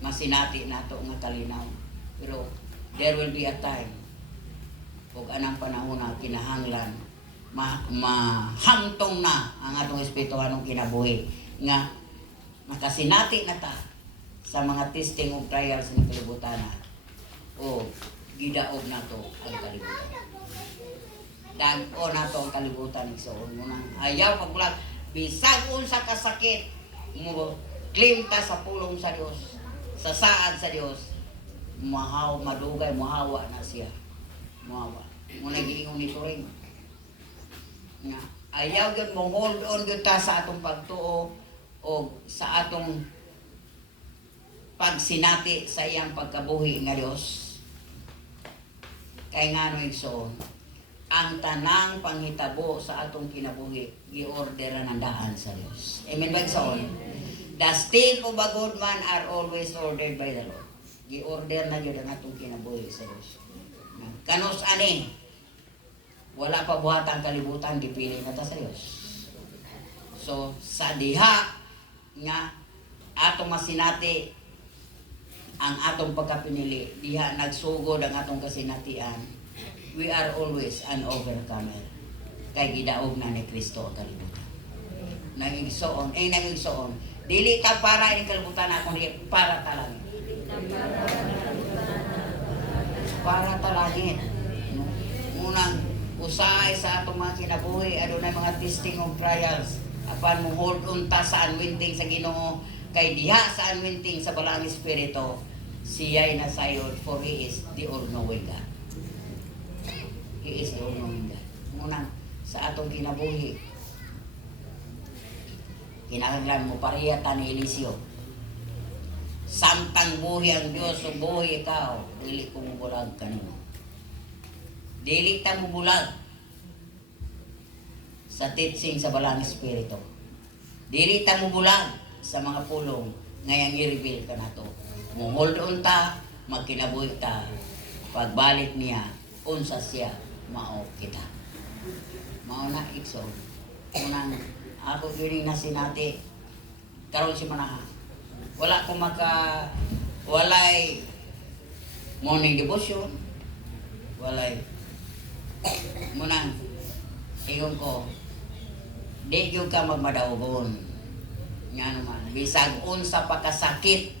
masinati nato nga kalinaw. Pero there will be a time ug anang panahon na kinahanglan mahamtong na ang atong espirituhanong kinabuhi nga makasinati na ta sa mga testing ug trials ng kalibutan o gidaog nato ang kalibutan. Dag-o nato ang kalibutan igsoon mo nang ayaw pagbulag bisag unsa kasakit mo claim ta sa pulong sa Dios, sa saad sa Dios, madugay mohawa na siya. Mohawa. Mo nagiingon ni Turing. Nga ayaw gyud mo hold on gyud ta sa atong pagtuo o sa atong pagsinati sa iyang pagkabuhi nga Dios. Kay ngano igsoon, ang tanang panghitabo sa atong kinabuhi giorderan ng daan sa Dios. Amen ba igsoon? The steps of a good man are always ordered by the Lord. Gi-order na gyud ang atong kinabuhi sa Dios. Kanos ani? Wala pa buhatang kalibutan, dipili na ta sa Dios. So sa diha nga atong masinati ang atong pagkapinili, diha nagsugod ang atong kasinatian. We are always an overcomer. Kay gidaog na ni Kristo ang kalibutan. Nagigsoon. Dili ta para ini kalibutan akong di para talang. Para talangit. Unang usahay sa atong mga kinabuhi, adunay mga testing of trials. Apan mo hold on ta sa anointing sa Ginoo, kay diha sa anointing sa balang espiritu, siya'y nasayod, for He is the all-knowing God. He is the all-knowing God. Unang sa atong kinabuhi, kinahanglan mo parehata ni Eliseo. Samtang buhi ang Diyos o buhi ikaw, dili ko mubulag kanino. Dili ta mubulag sa teaching sa balang espiritu. Dili ta mubulag sa mga pulong ngayang i-reveal ka nato. Hold on ta, magkinabuhi ta. Pagbalik niya, unsa siya, mao kita. Mao na ikso. Unang ako gining na sinati karon si manaha. wala ko walay morning devotion, walay munang ingon ko di gyud ka magmadawgon nga naman bisag unsa pa kasakit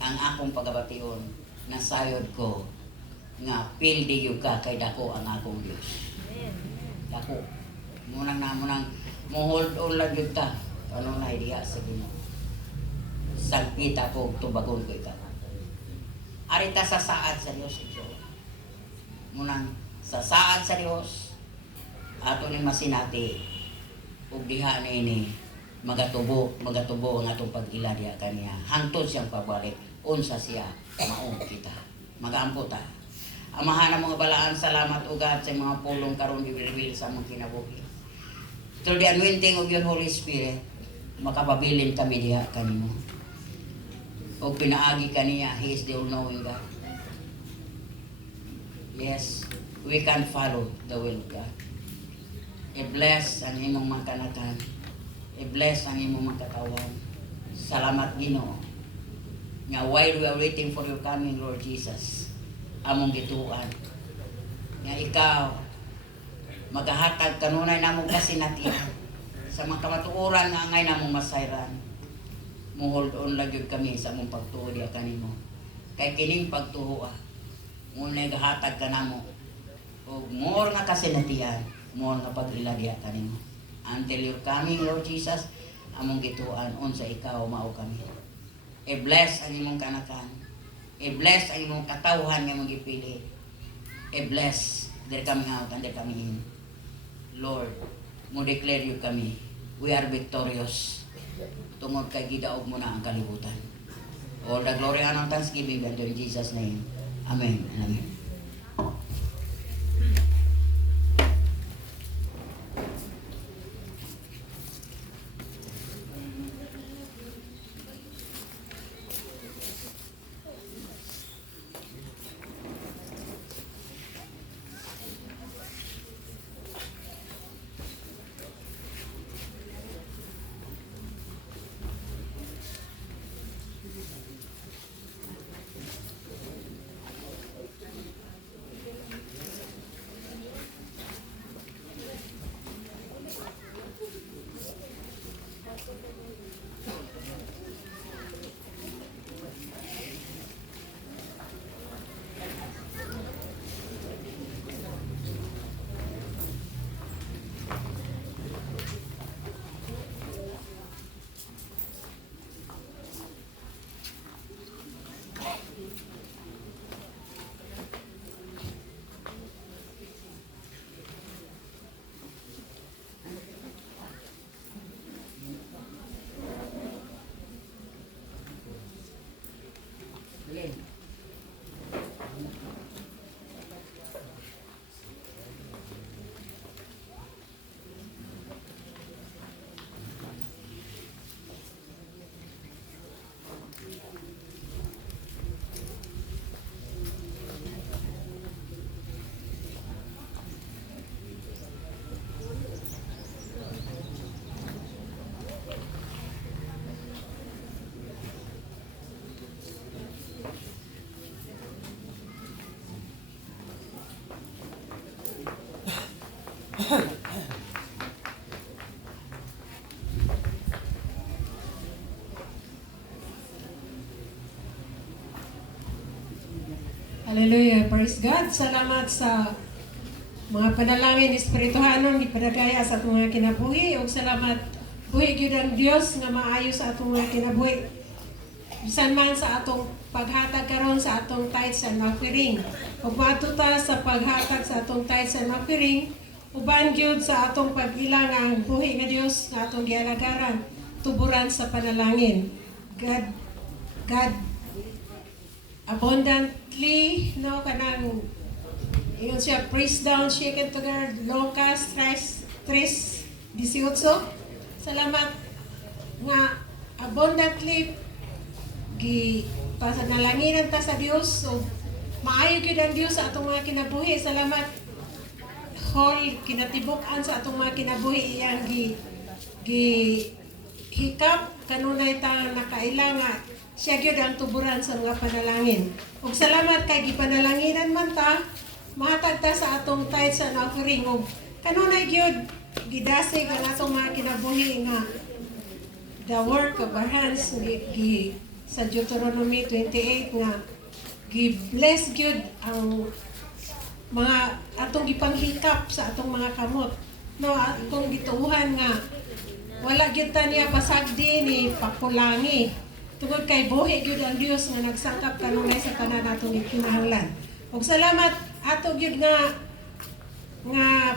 ang akong pagabation nasayod ko nga pildi gyud ka kay dako ang akong Dios dako munang mo hold on lang gyud ta kanunay diha sa Ginoo sagpita ko tubagon ko ikaw arita sa saad sa Dios ito munang sa saad sa Dios ato ni masinati ug diha ni magatubo ang atong pag-ila diha kaniya hangtod siyang pagbalik unsa siya mao kita magaampo ta amahan ang mga balaan salamat ugad sa mga pulong karon gibilbil sa among kinabuhi through the anointing of your Holy Spirit makapabilin kami diha kanimo ug pinaagi kaniya he is the all-knowing God. Yes, we can follow the will of God. I-bless ang imong mga kanakan. I-bless ang imong mga katawan. Salamat Ginoo. Nga while we are waiting for your coming, Lord Jesus, among gituan. Nga ikaw, magahatag kanunay namong kasinatian sa mga kamatuoran nga angay namong masayran. Muhold on lang yun kami sa among pagtuo diya kanimo. Kay kining pagtuo ngunay gahatag ka namo ug more nga kasinatian more nga pag-ilagya kanimo until your coming Lord Jesus among gituan unsa ikaw mao kami i-bless ang imong kanakan i-bless ang imong katawhan nga mong gipili i-bless there coming out and there coming in Lord mo declare you kami we are victorious tungod kay gidaog mo na ang kalibutan all the glory and thanksgiving unto in Jesus name. Amen and amen. Hallelujah. Praise God. Salamat sa mga panalangin espirituhanon gipadagaya sa atong mga kinabuhi ug salamat buhi gyud ang Dios nga maayo sa atong mga kinabuhi. Bisan man sa atong paghatag karon sa atong tithes and offering. Ug matuta sa paghatag sa atong tithes and offering, uban gyud sa atong pag-ilang ang buhi nga Dios nga atong gialagaran tuburan sa panalangin. God abundantly no kanang yun siya praise down shaken together Lucas 3:18. Salamat nga abundantly pasanalanginan ta sa Dios so maayo gyud ang Dios sa atong mga kinabuhi. Salamat whole kinatibuk-an sa atong mga kinabuhi iyang hikap kanunay ta nakailanga siya gyud ang tuburan sa mga panalangin. Ug salamat kay gipanalanginan man ta, mahatag ta sa atong tithes and offering ug kanunay gyud gidasig ang atong mga kinabuhi nga the work of our hands sa Deuteronomy 28 nga gi-bless gyud ang mga atong gipanghikap sa atong mga kamot. No, atong gituuhan nga wala gyud ta niya pasagdi ni pakulangi. Tungod kay buhi gyud ang Dios nga nagsangkap kanunay sa tanan natong gikinahanglan. Ug salamat ato gyud nga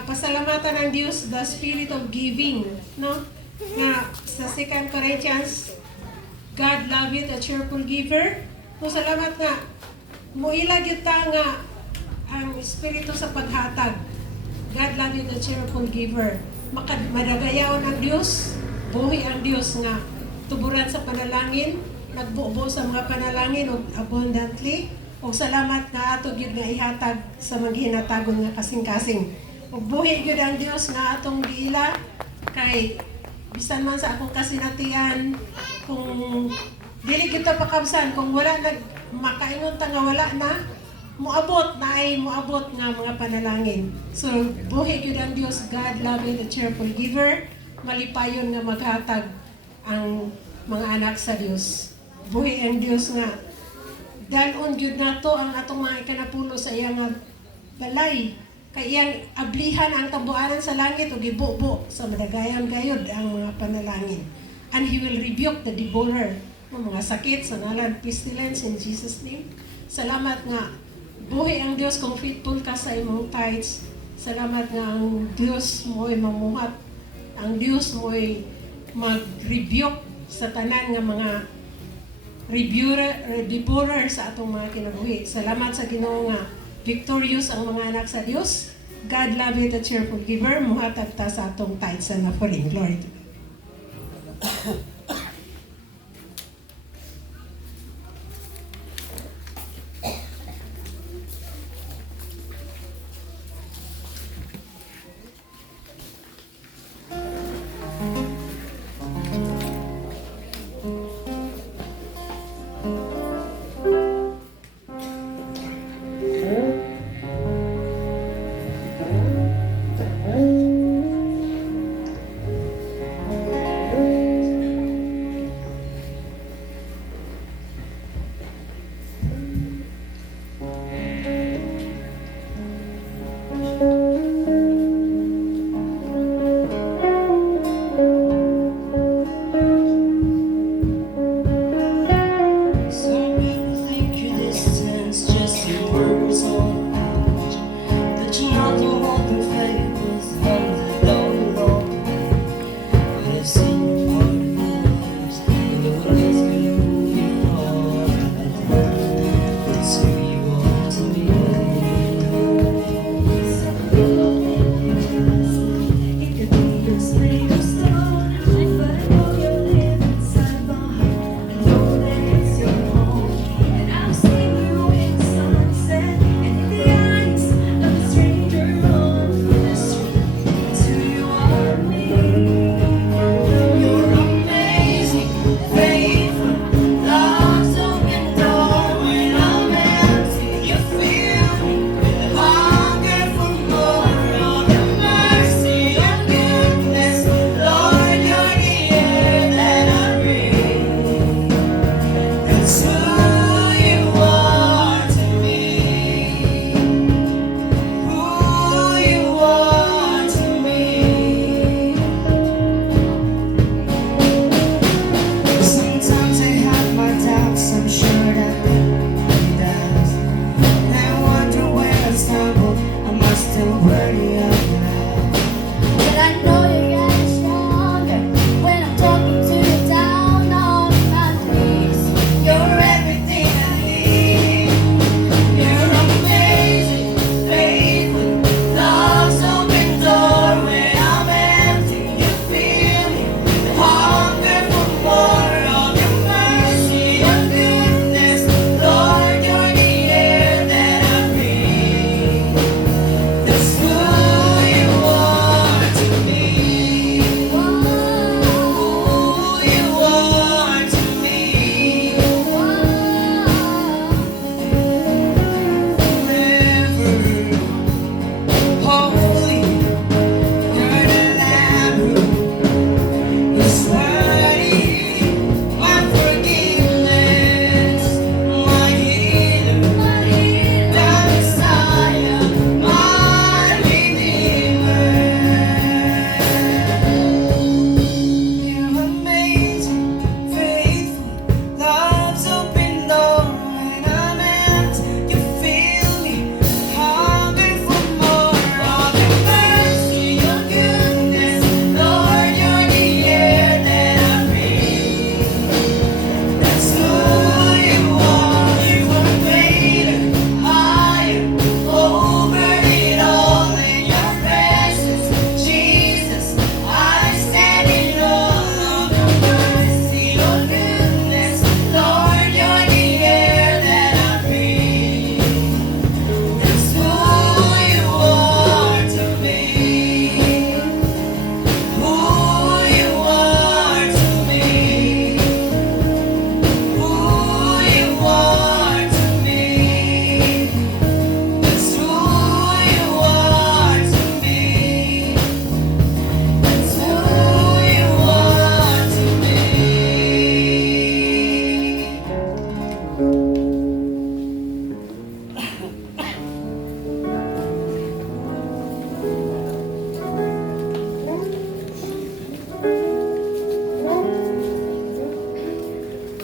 pasalamatan ang Dios the spirit of giving, no? Nga sa 2 Corinthians, God loveth a cheerful giver. So salamat nga muila gyud ta nga ang espiritu sa paghatag. God loveth a cheerful giver. Madagayaon ang Dios, buhi ang Dios nga tuburan sa panalangin, nagbuo sa mga panalangin og abundantly. Og salamat nga ato gyud nga ihatag sa maghinatagon nga kasing-kasing. Og buhi gyud ang Dios nga atong giila kay bisan man sa akong kasinatian kung dili kita pakabsan kung wala makaingon ta nga wala na moabot nga mga panalangin. So buhi gyud ang Dios, God loving the cheerful giver, malipayon nga maghatag ang mga anak sa Dios. Buhi ang Dios nga dalon gyud nato ang atong mga ikanapulo sa iyang balay. Kay iyang ablihan ang tambuanan sa langit ug gibubo sa madagayan gayud ang mga panalangin. And He will rebuke the devourer ng mga sakit sa ngalan pestilence in Jesus name. Salamat nga buhi ang Dios kung faithful ka sa imong tithes. Salamat nga ang Dios mo'y mamuhat. Ang Dios mo'y mag-rebuke sa tanan nga mga devourer sa atong mga kinabuhi. Salamat sa Ginoo nga victorious ang mga anak sa Dios. God loveth a cheerful giver. Muhatag ta sa atong tithes and offering. Glory to God.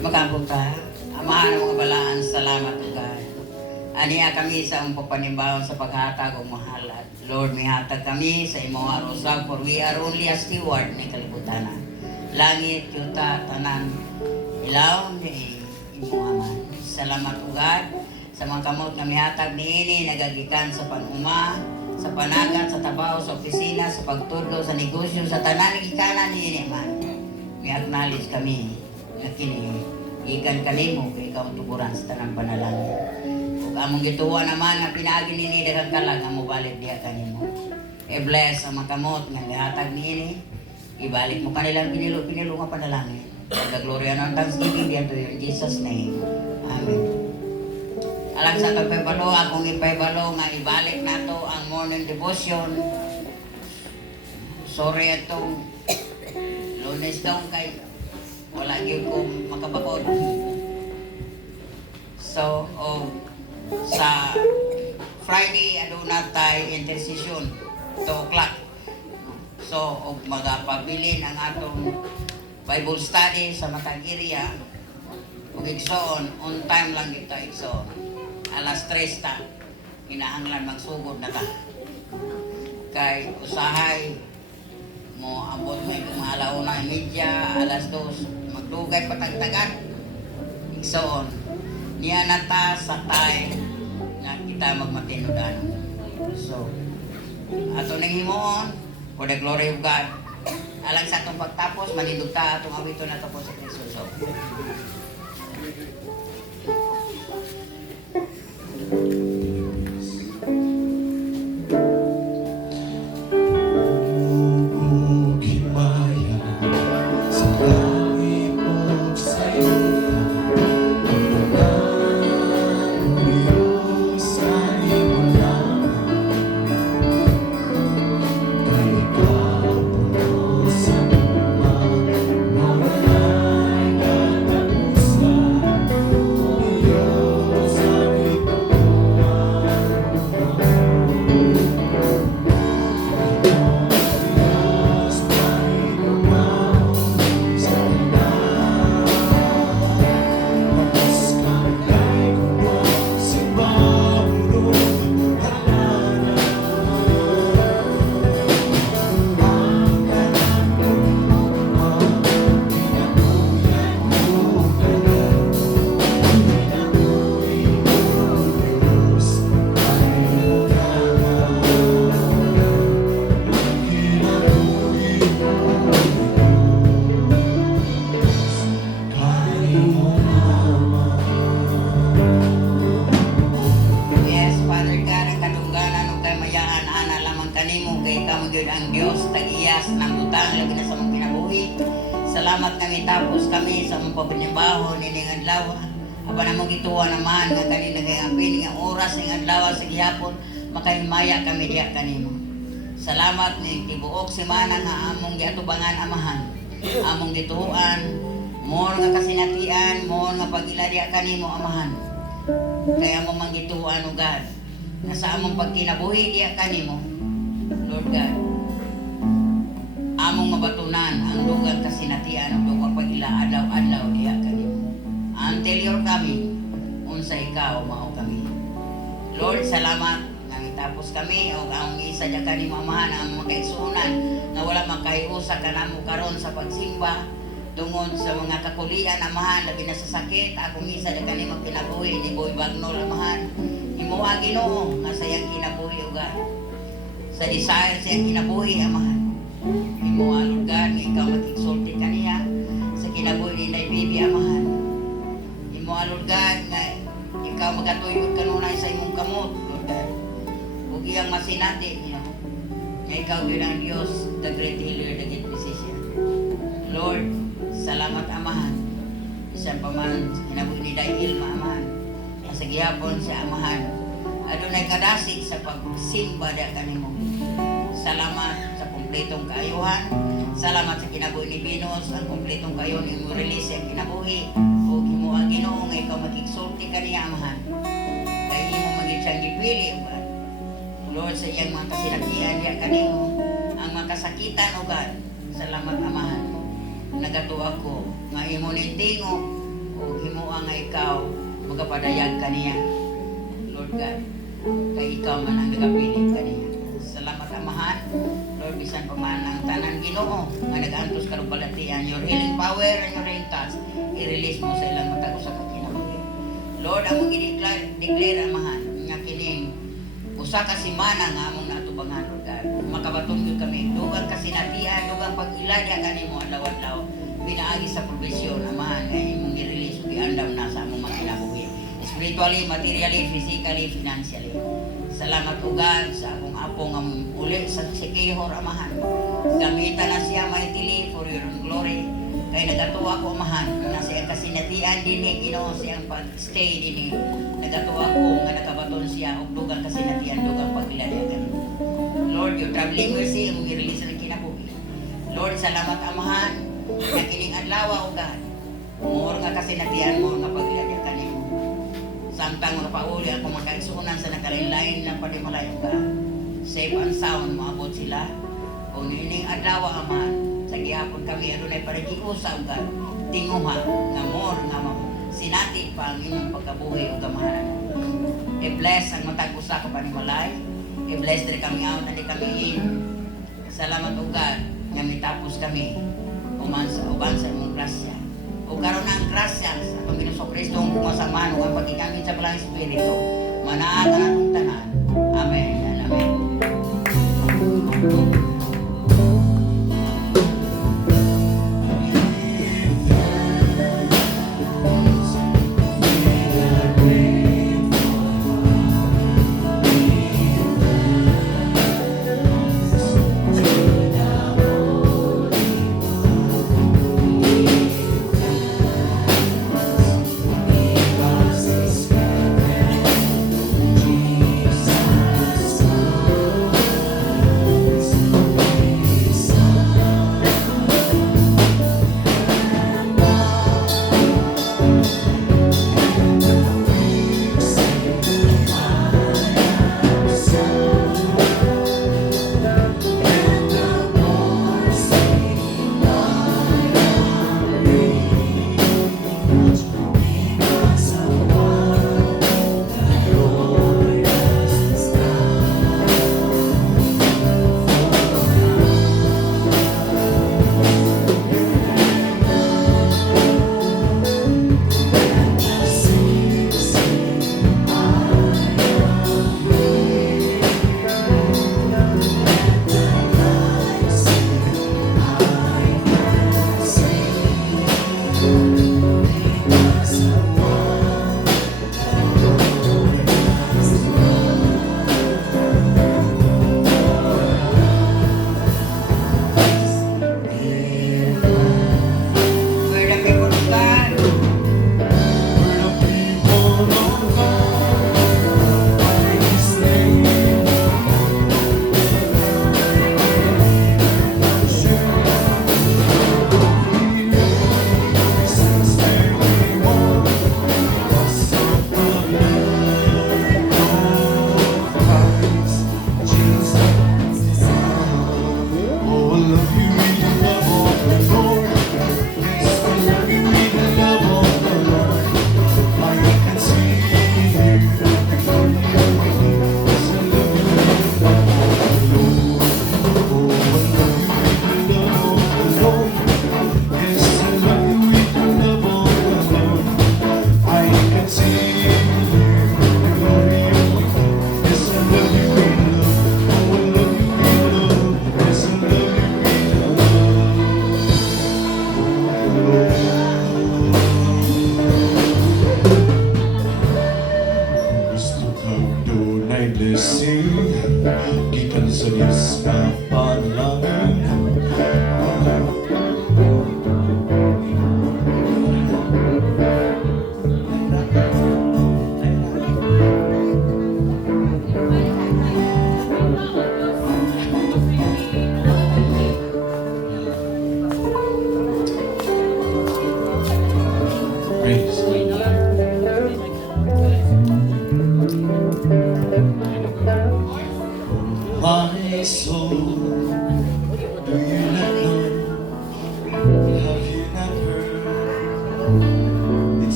Makabuta, amahan ng mga balaan, salamat o God. Aniya kami sa among pagpanimbaon sa paghatag o mahalat. Lord, may hatag kami sa imong arosag, for we are only a steward ng kalibutan. Langit, yuta, tanan, ilaw, ni imong aman. Salamat o God sa mga kamot na mihatag niini, nagagikan sa panuma, sa panagat, sa trabaho, sa opisina, sa pagtudlo, sa negosyo, sa tanan, gikanan niini man. May acknowledge kami na kini ikan kanimo kay ikaw ang tuburan sa tanang panalangin. Ug among gituwa naman nga pinaagi nini daghang kalag nga mobalik diha kanimo. I-bless ang mga kamot nga mihatag niini. Ibalik mo kanilang pinilo nga panalangin. Pagka-glory and thanksgiving be unto you in Jesus' name. Amen. Alang sa pagpaybalo, akong ipaybalo nga ibalik nato ang morning devotion. Sorry itong Lunes daw kay wala gyud ko makabakod. So, sa Friday aduna tay intercession 2 o'clock. So, magapabilin ang atong Bible study sa matag area. Ug igsoon, on time lang kita igsoon. Alas 3 ta. Kinahanglan magsugod na ta. Kay usahay mo abot may kumalauna media, alas 2 magdugay patagtagan. Igsoon. Niya na ta sa time na kita magmatinudan. So, ato nang himuon for the glory of God. Alang sa atong pagtapos, manindog ta atong awito na tapos sa Kristo. So, yes, Father God, ang kadungganan o kay mayaan ana lamang kanimo kay ikaw magyud ang Dios tag-iyas ng butang labi na sa mong kinabuhi. Salamat kami tapos kami sa mong pabinimbaho nining adlaw. Aba na mong gituwa naman nga kanina kay ang pining oras ning adlaw sa gihapon makaymaya kami diha kanimo. Salamat ning tibuok semana nga among giatubangan amahan. Among gituan, more nga kasinatian, more nga pagila diha kanimo amahan. Kaya mo manggituan o God na sa among pagkinabuhi diya kanimo Lord God, among mabatunan ang lugang kasinatian o lugang pagila adlaw-adlaw diya kanimo until your coming unsa ikaw mao kami. Lord, salamat nga tapos kami o ang isa diya kanimo amahan ang mga kaigsuonan na wala makahiusa kanamo karon sa pagsimba tungod sa mga kakulian amahan labi na sa sakit akong isa na kanimo kinabuhi ni Boy Bagnol amahan himuha Ginoo nga sayang kinabuhi o God sa desire sayang kinabuhi amahan himuha Lord God nga ikaw mag-exalted kaniya sa kinabuhi ni Nay Bibi amahan himuha Lord God nga ikaw magatuyod kanunay sa imong kamot Lord God ug iyang masinati nga ikaw gyud ang Dios, the great healer, the great physician. Lord, salamat amahan. Isang paman, kinabuhi ni Day Ilma amahan. Yang sa gihapon sa amahan. Adunay kadasig sa pagsimba da kanimo. Salamat sa kumpletong kaayuhan. Salamat sa kinabuhi ni Venus, ang kumpletong kayo ni mo release ang kinabuhi. O himo ang Ginoo nga ikaw magigsulti kaniya amahan. Kay imo magig siyang gipili ba? Lord, sa iyang mga kasinatian diya kanimo, ang mga kasakitan o God. Salamat amahan. Nagatuwa ko nga imo ni tingo o nga ikaw magapadayag kaniya. Lord God, kay ikaw man ang nagapili kaniya. Salamat Amahan. Lord, bisan pa man ang tanan Ginoo nga nag-antos kalubalatian, your healing power and your healing touch, i-release mo sa ilang matag usa ka kinabuhi. Lord, among i-declare Amahan nga kining usa ka semana nga among natubangan, Lord God. Makabaton gyud kami dugang kasinatian, dugang pag-iladya kanimo adlaw-adlaw. Pinaagi sa provision Amahan nga imong i-release ug i-andam na sa among mga kinabuhi. Spiritually, materially, physically, financially. Salamat ugan sa akong apong ang uli sa Sikihor Amahan. Gamitan na siya mightily for your own glory. Kay nagatuwa ko Amahan na siyang kasinatian dinhi Ginoo siyang pag-stay dinhi. Nagatuwa ko nga nakabaton siya og dugang kasinatian dugang pagiladagan. Lord, your traveling mercy imong i-release na kinabuhi. Lord, salamat Amahan nga kining adlaw ugan. More nga kasinatian mo nga pagiladagan kanimo. Samtang mapauli ako magkaisunan sa nakalain-lain na panimalayo ka. Safe and sound, maabot sila. Kung ining adlaw Aman, sa gihapon kami, adunay parigiusaw ka. Tinguha, nga more, nga sinati pa ang inyong pagkabuhi o gamahanan. I-bless ang matag usa ka panimalay. I-bless din kami out, hindi kami in. Salamat o God, nga mitapos kami. Uban sa imong grasya. O karon ang grasya sa atong Ginoong Kristo ang pumasamahan ang paggigamit sa Balang Espiritu. Manaan ang atong tanan. Amen and amen.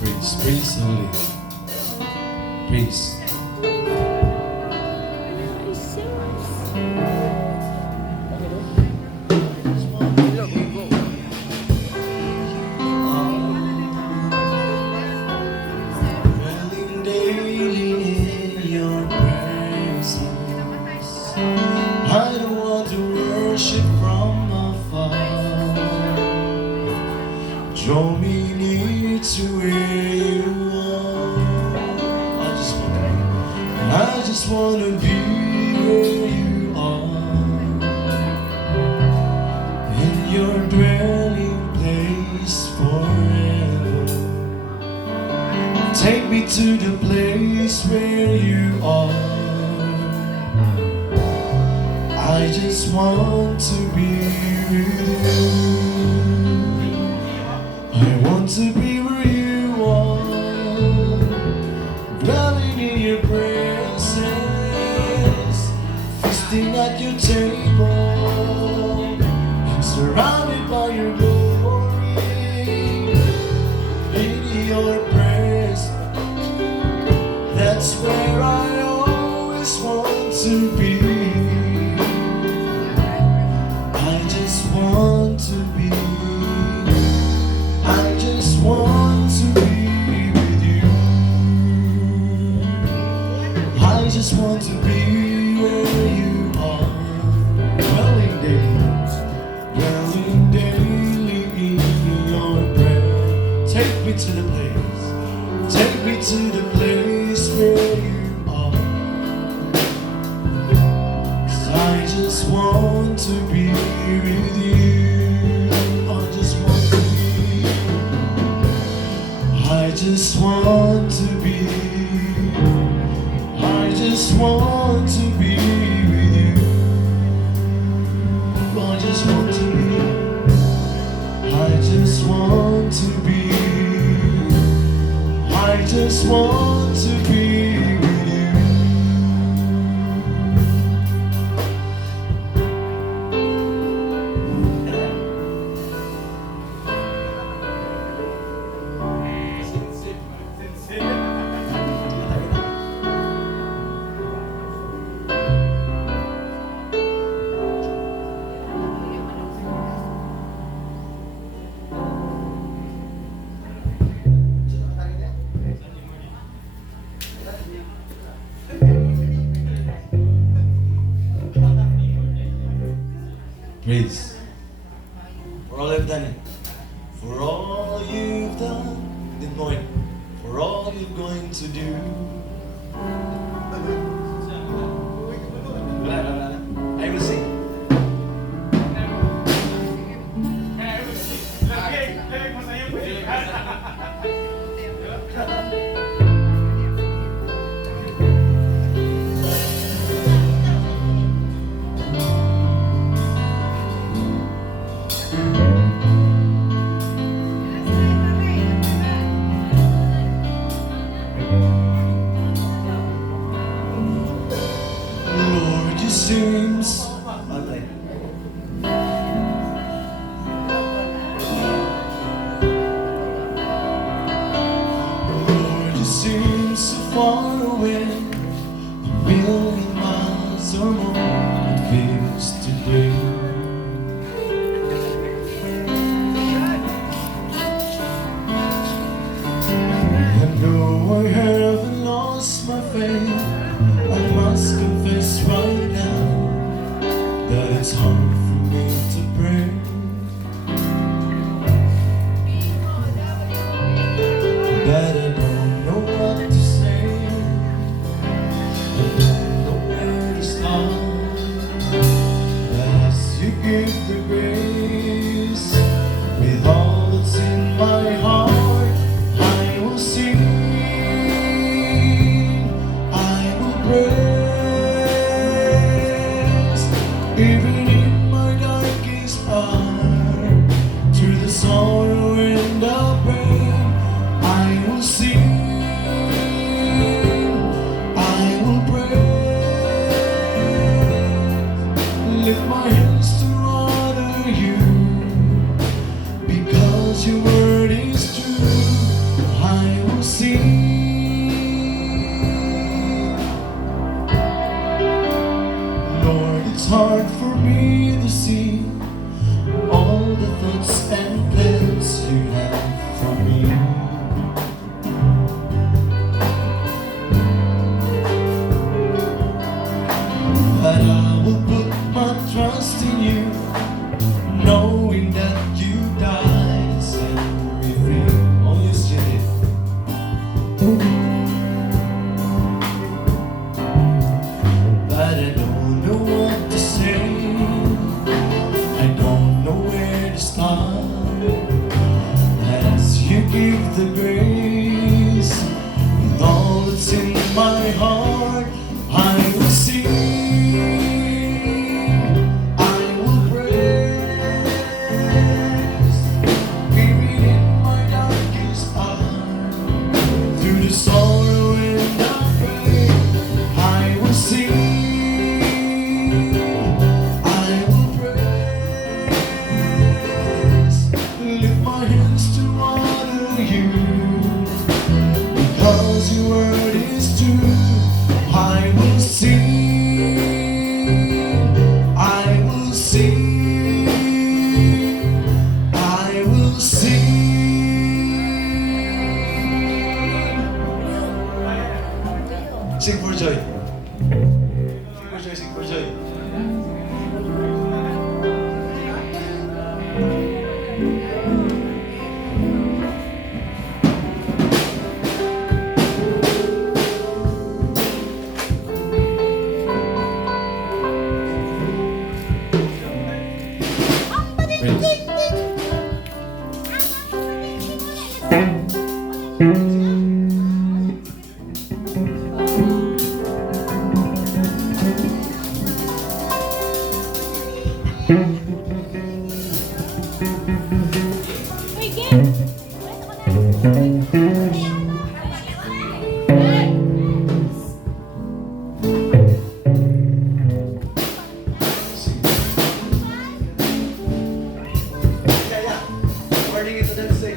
Praise, praise, hallelujah. Praise. Dwelling daily in your presence. I don't want to worship from afar. Draw me near to where you are. I just wanna be where you are. In your dwelling place forever. Take me to the place where you are. I just want to be with you. I want to be where you are, dwelling in your presence, feasting at your table, surrounded by your glory. In your presence, that's where I always want to be. I just want to be. I just want to be with you. I just want to be where you are. Dwelling daily in your presence. Take me to the place. Take me to the place where you are. 'Cause I just want to be with you. I just want to be. I just want to be. I just want to be with you. I just want to be. I just want to be. I just want to be with you. Praise. For all you've done, for all you've done, didn't know it. For all you're going to do. Wala. I will sing. Lord, you seems Lord, you seem so far away, a million miles or more. It feels today. And though I haven't lost my faith, I must confess right now that it's hard for me to pray. That I don't know what to say. I don't know where to start. But as you give the grace, with all that's in my heart, I will sing, I will praise. Even in my darkest hour, through the sorrow and the pain, I will sing, I will praise. Lift my hands to honor you. Sing for joy. Sing for joy, sing for joy. Praise. Warning ito dyan sing.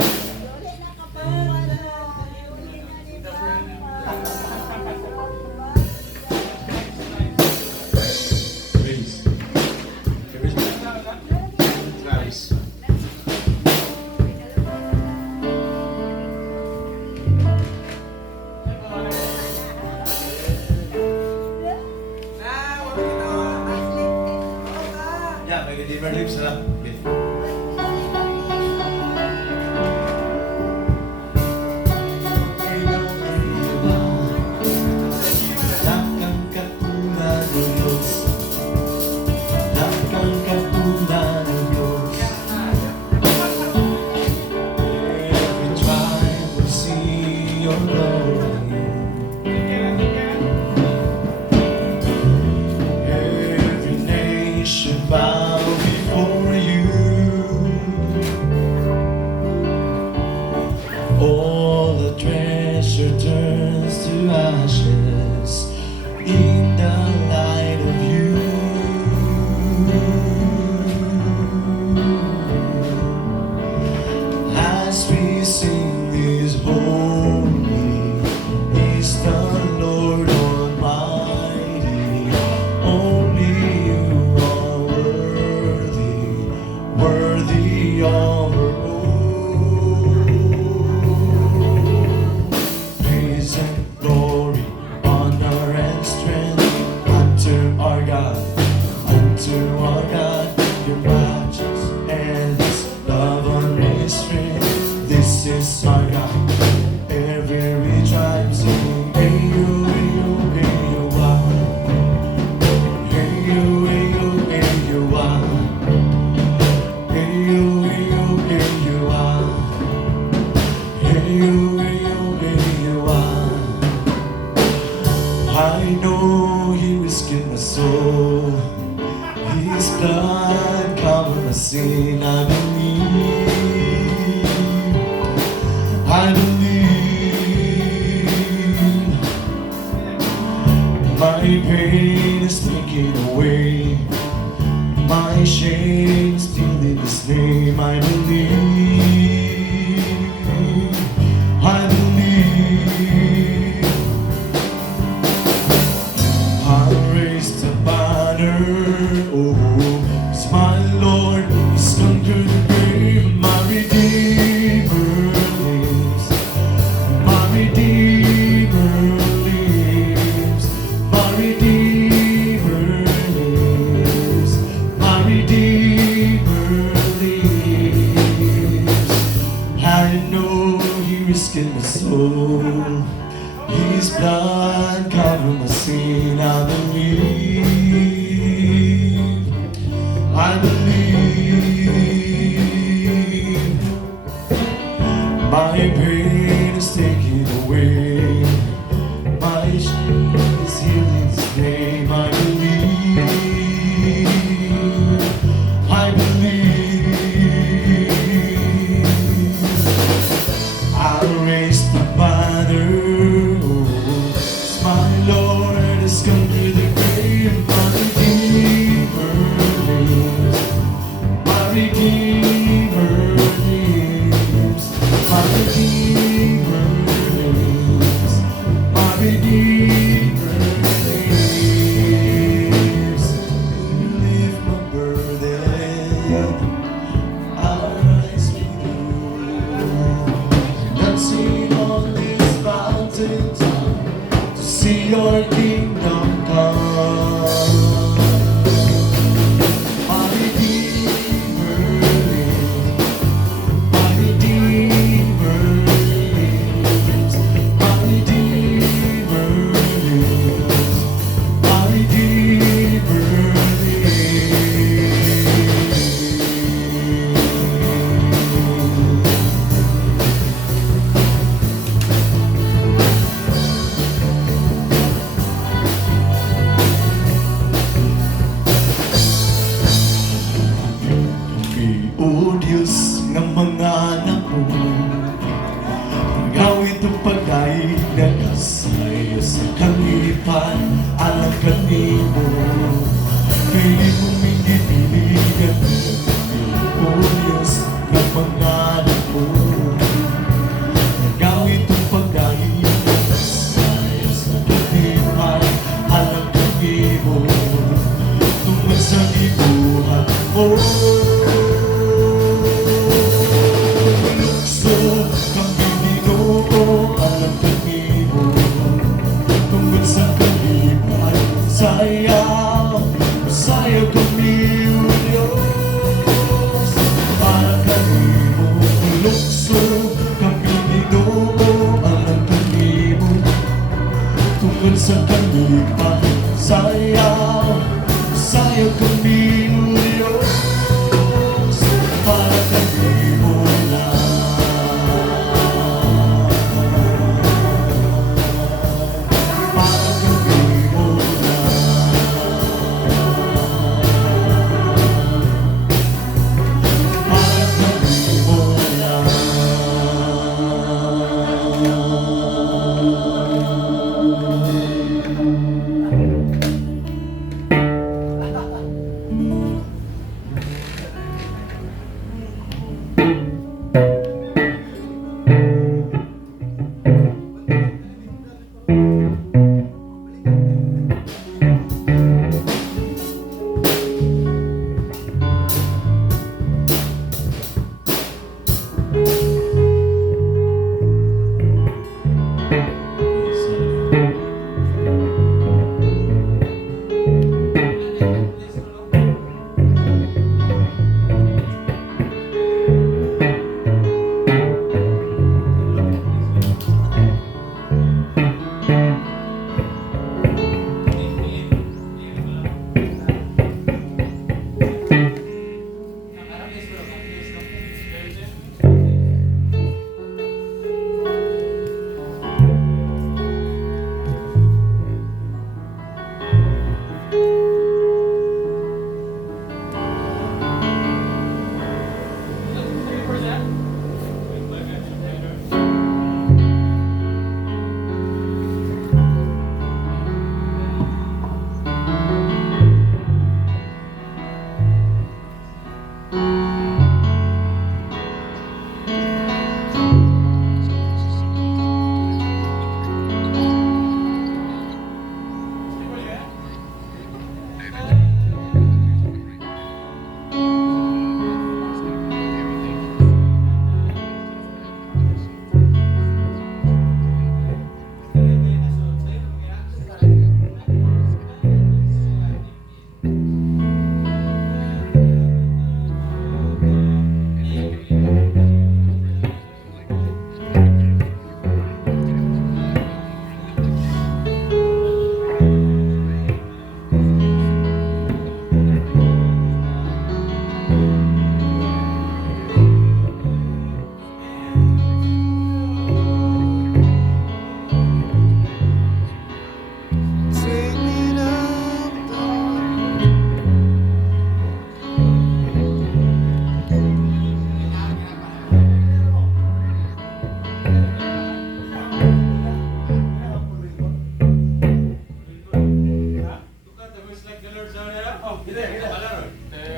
Praise. Praise. Yeah, may different lips na. Okay. Takang katulad ng Diyos. Takang katulad ng Diyos. Every tribe will see your glory. Every nation bow before you. All the treasure turns to ashes in the light of you. As we sing this holy is the Lord Almighty. Only you are worthy, worthy of our own. Praise and glory, honor and strength unto our God, unto our God. Your righteous and His love on His strength. This is our God. Every tribe sing, hey you, hey you, hey you, ah. Hey you, hey you, hey you, ah. Hey you, hey you, hey you, ah. Hey you, hey you, hey you, ah. I know He rescued my soul. His blood covered my sin. I believe. I believe. My pain is taken away. My shame is still in His name. I believe. I believe. I'll raise the banner. Oh, it's my Lord. He's conquered the grave. My Redeemer lives. My Redeemer lives. My Redeemer lives. My Redeemer lives. I know He rescued my soul. His blood covered my sin. I believe. I believe. My pain is taken away. My shame is healed in His name. I believe. I believe. I'll raise the banner. It's my Lord has conquered the mga anak mo. Gawin itong pagkain na kasaya sa kalipan, alam kanimo. Pili mong ibibigyan o Diyos ng mga anak mo. Gawin itong pagkain na kasaya sa kalipan, alam kanimo. Tungkol sa ibuhat mo, lukso kang Ginoo, alam kanimo. Tungkol sa kalipan, sayaw, sayaw kami, O Diyos, para kanimo. Lukso kang Ginoo, alam kanimo. Tungkol sa kalipan, sayaw, sayaw kami, O Diyos, para kanimo lang. Para kanimo lang. Para kanimo lang.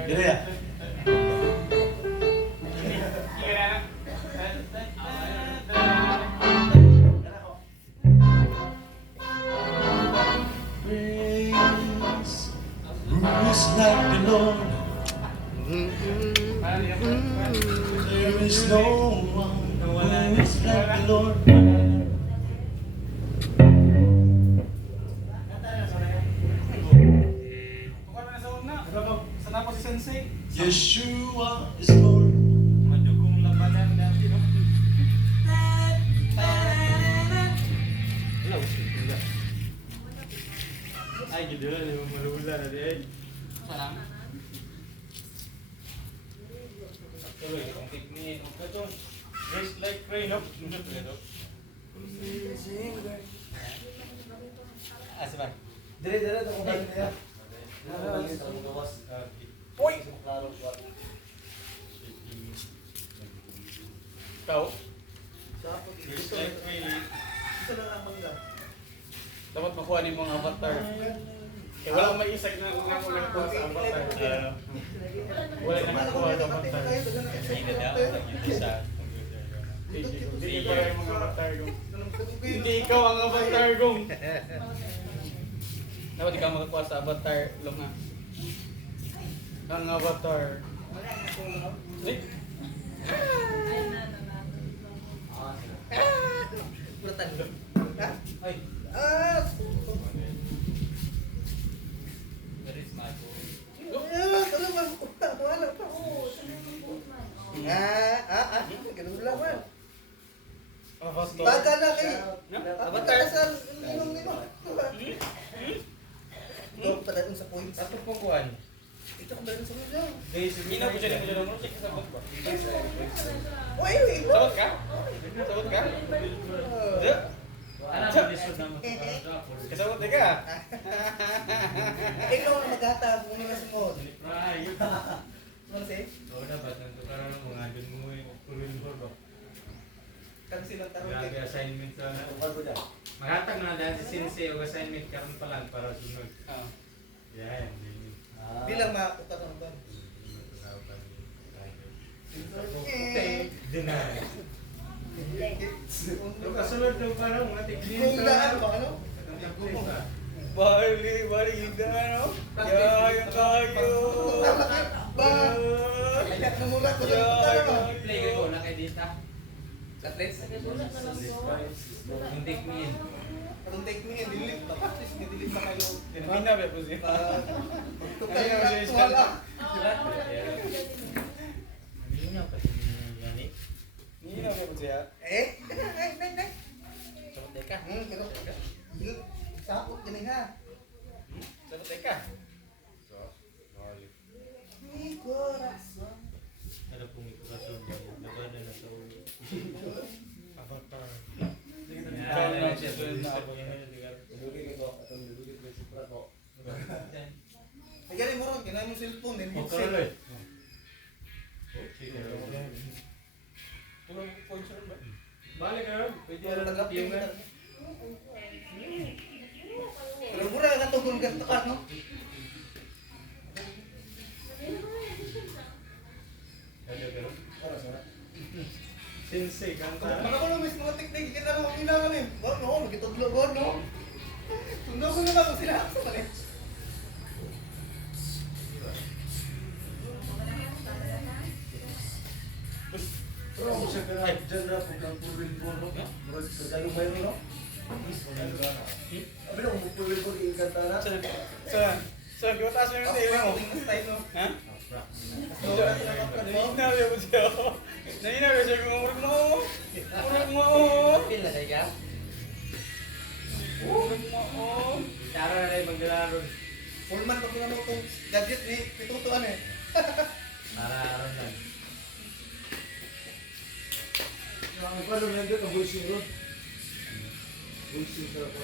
Gila ya? Praise, who is like the Lord? There is no one who is like the Lord. Yeshua is Lord. Madugong labanan natin, no? Hello. Ay, gitu lah, yung malula na di ay. Salam. Tuloy, ang technique. Ito, race like rain, no? Nunod ko ito. Ah, sabay. Dire, ito kung bakit niya. Uy! ikaw. Just like really. Dapat makuha ni mga avatar. Kaya wala akong maisag na kung ako nakakuha sa avatar. Wala na nakakuha sa avatar. Hindi pa rin mga avatar kong. Hindi ikaw ang avatar kong. Dapat ikaw makakuha sa avatar. Long nga. Ang avatar. Eh? Ay. Ganun lang man. Avatar. Baga na kayo. No? Avatar sa ninong. Ito pa dahil sa points. Ato pong kuhan. Ito ka dahil sa ninyo. Hindi na po siya dito dito. Check sa sabot ba? Oy, oy. Sabot ka? Sabot ka? Hindi. Kasabot ka? Ikaw ang magata kung nila small. Ano siya? Kan silang tarong kayo. Assignment sa maghatag na dahil si Sensei o assignment karon pa lang para sunod. Ah. Yan. Di lang makutan ang ban. Deny. Yung kasunod ng parang mga Kung daan ba ano? Bali, ida, no? Kaya kayo. Ba? Ayak na muna ko sa Play ko na kay Dita. Athletes? Yung take me in. Karong take me and delete ba? At least delete pa kayo. Hindi ba po siya? Tukay na wala. Hindi na pa yan eh. Hindi na po siya. Nay. Sabot ka. Pero sapot gani ha. Sabot ka. Mi corazón. Ada pong ikulasyon yan. Nagana na sa Avatar. Yan na siya. Ay gani mo ron, kinay mo cellphone din. Pagkaroon. Tulong po siya ba? Balik ka ron. Pwede Pero na nag-update yung ka. Pero mura ka tugon ka takat no? Sensei, kanta. Makakulo mismo mga teknik kita mo kailangan eh. Ba no, magitudlo go no. Tundo ko na ba sila sa kanya? Pero ako siya ka dyan na kung kang purin po, no? Murag sa ganong bayan, no? Abi na kung purin po, ikanta na. Saan? Di ba taas mo yung tayo mo? Style no. Ha? No. Naninabi po siya. Naninabi siya kung urag mo. Urag mo. Pila sa iya. Urag mo. Tara na rin magdala ron. Fullman pag ano tong gadget ni pitutuan eh. Para ron lang. Ang paano na yun, ka-voicing ron? Voicing ka po.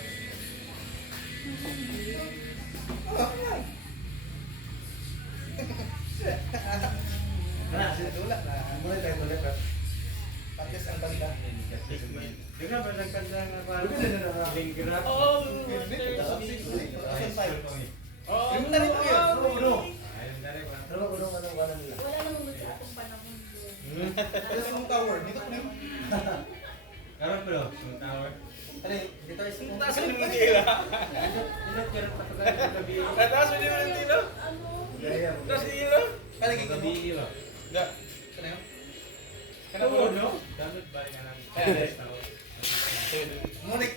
Dula na. Muna tayo muna ka. Patis ang banda. Di ka ba nagkanta nga parang Pwede na na. lingkira? Oh, Yung na rin po yun. Ayun, dali ba? Ano ba kung anong kanan nila? Wala namang sa atong panahon doon. Just yung tower. Dito ko na yun. Karon bro, yung tower. Tali, dito is yung taas mo yung tila. Ilan kira patagal ng gabi? Taas mo yung tila. Ano? Gaya mo. Taas tila. Kalagi ko. Gabi ba? Da. Kana yun? Kana po, no? Damit ba yan? Eh. Ngunit,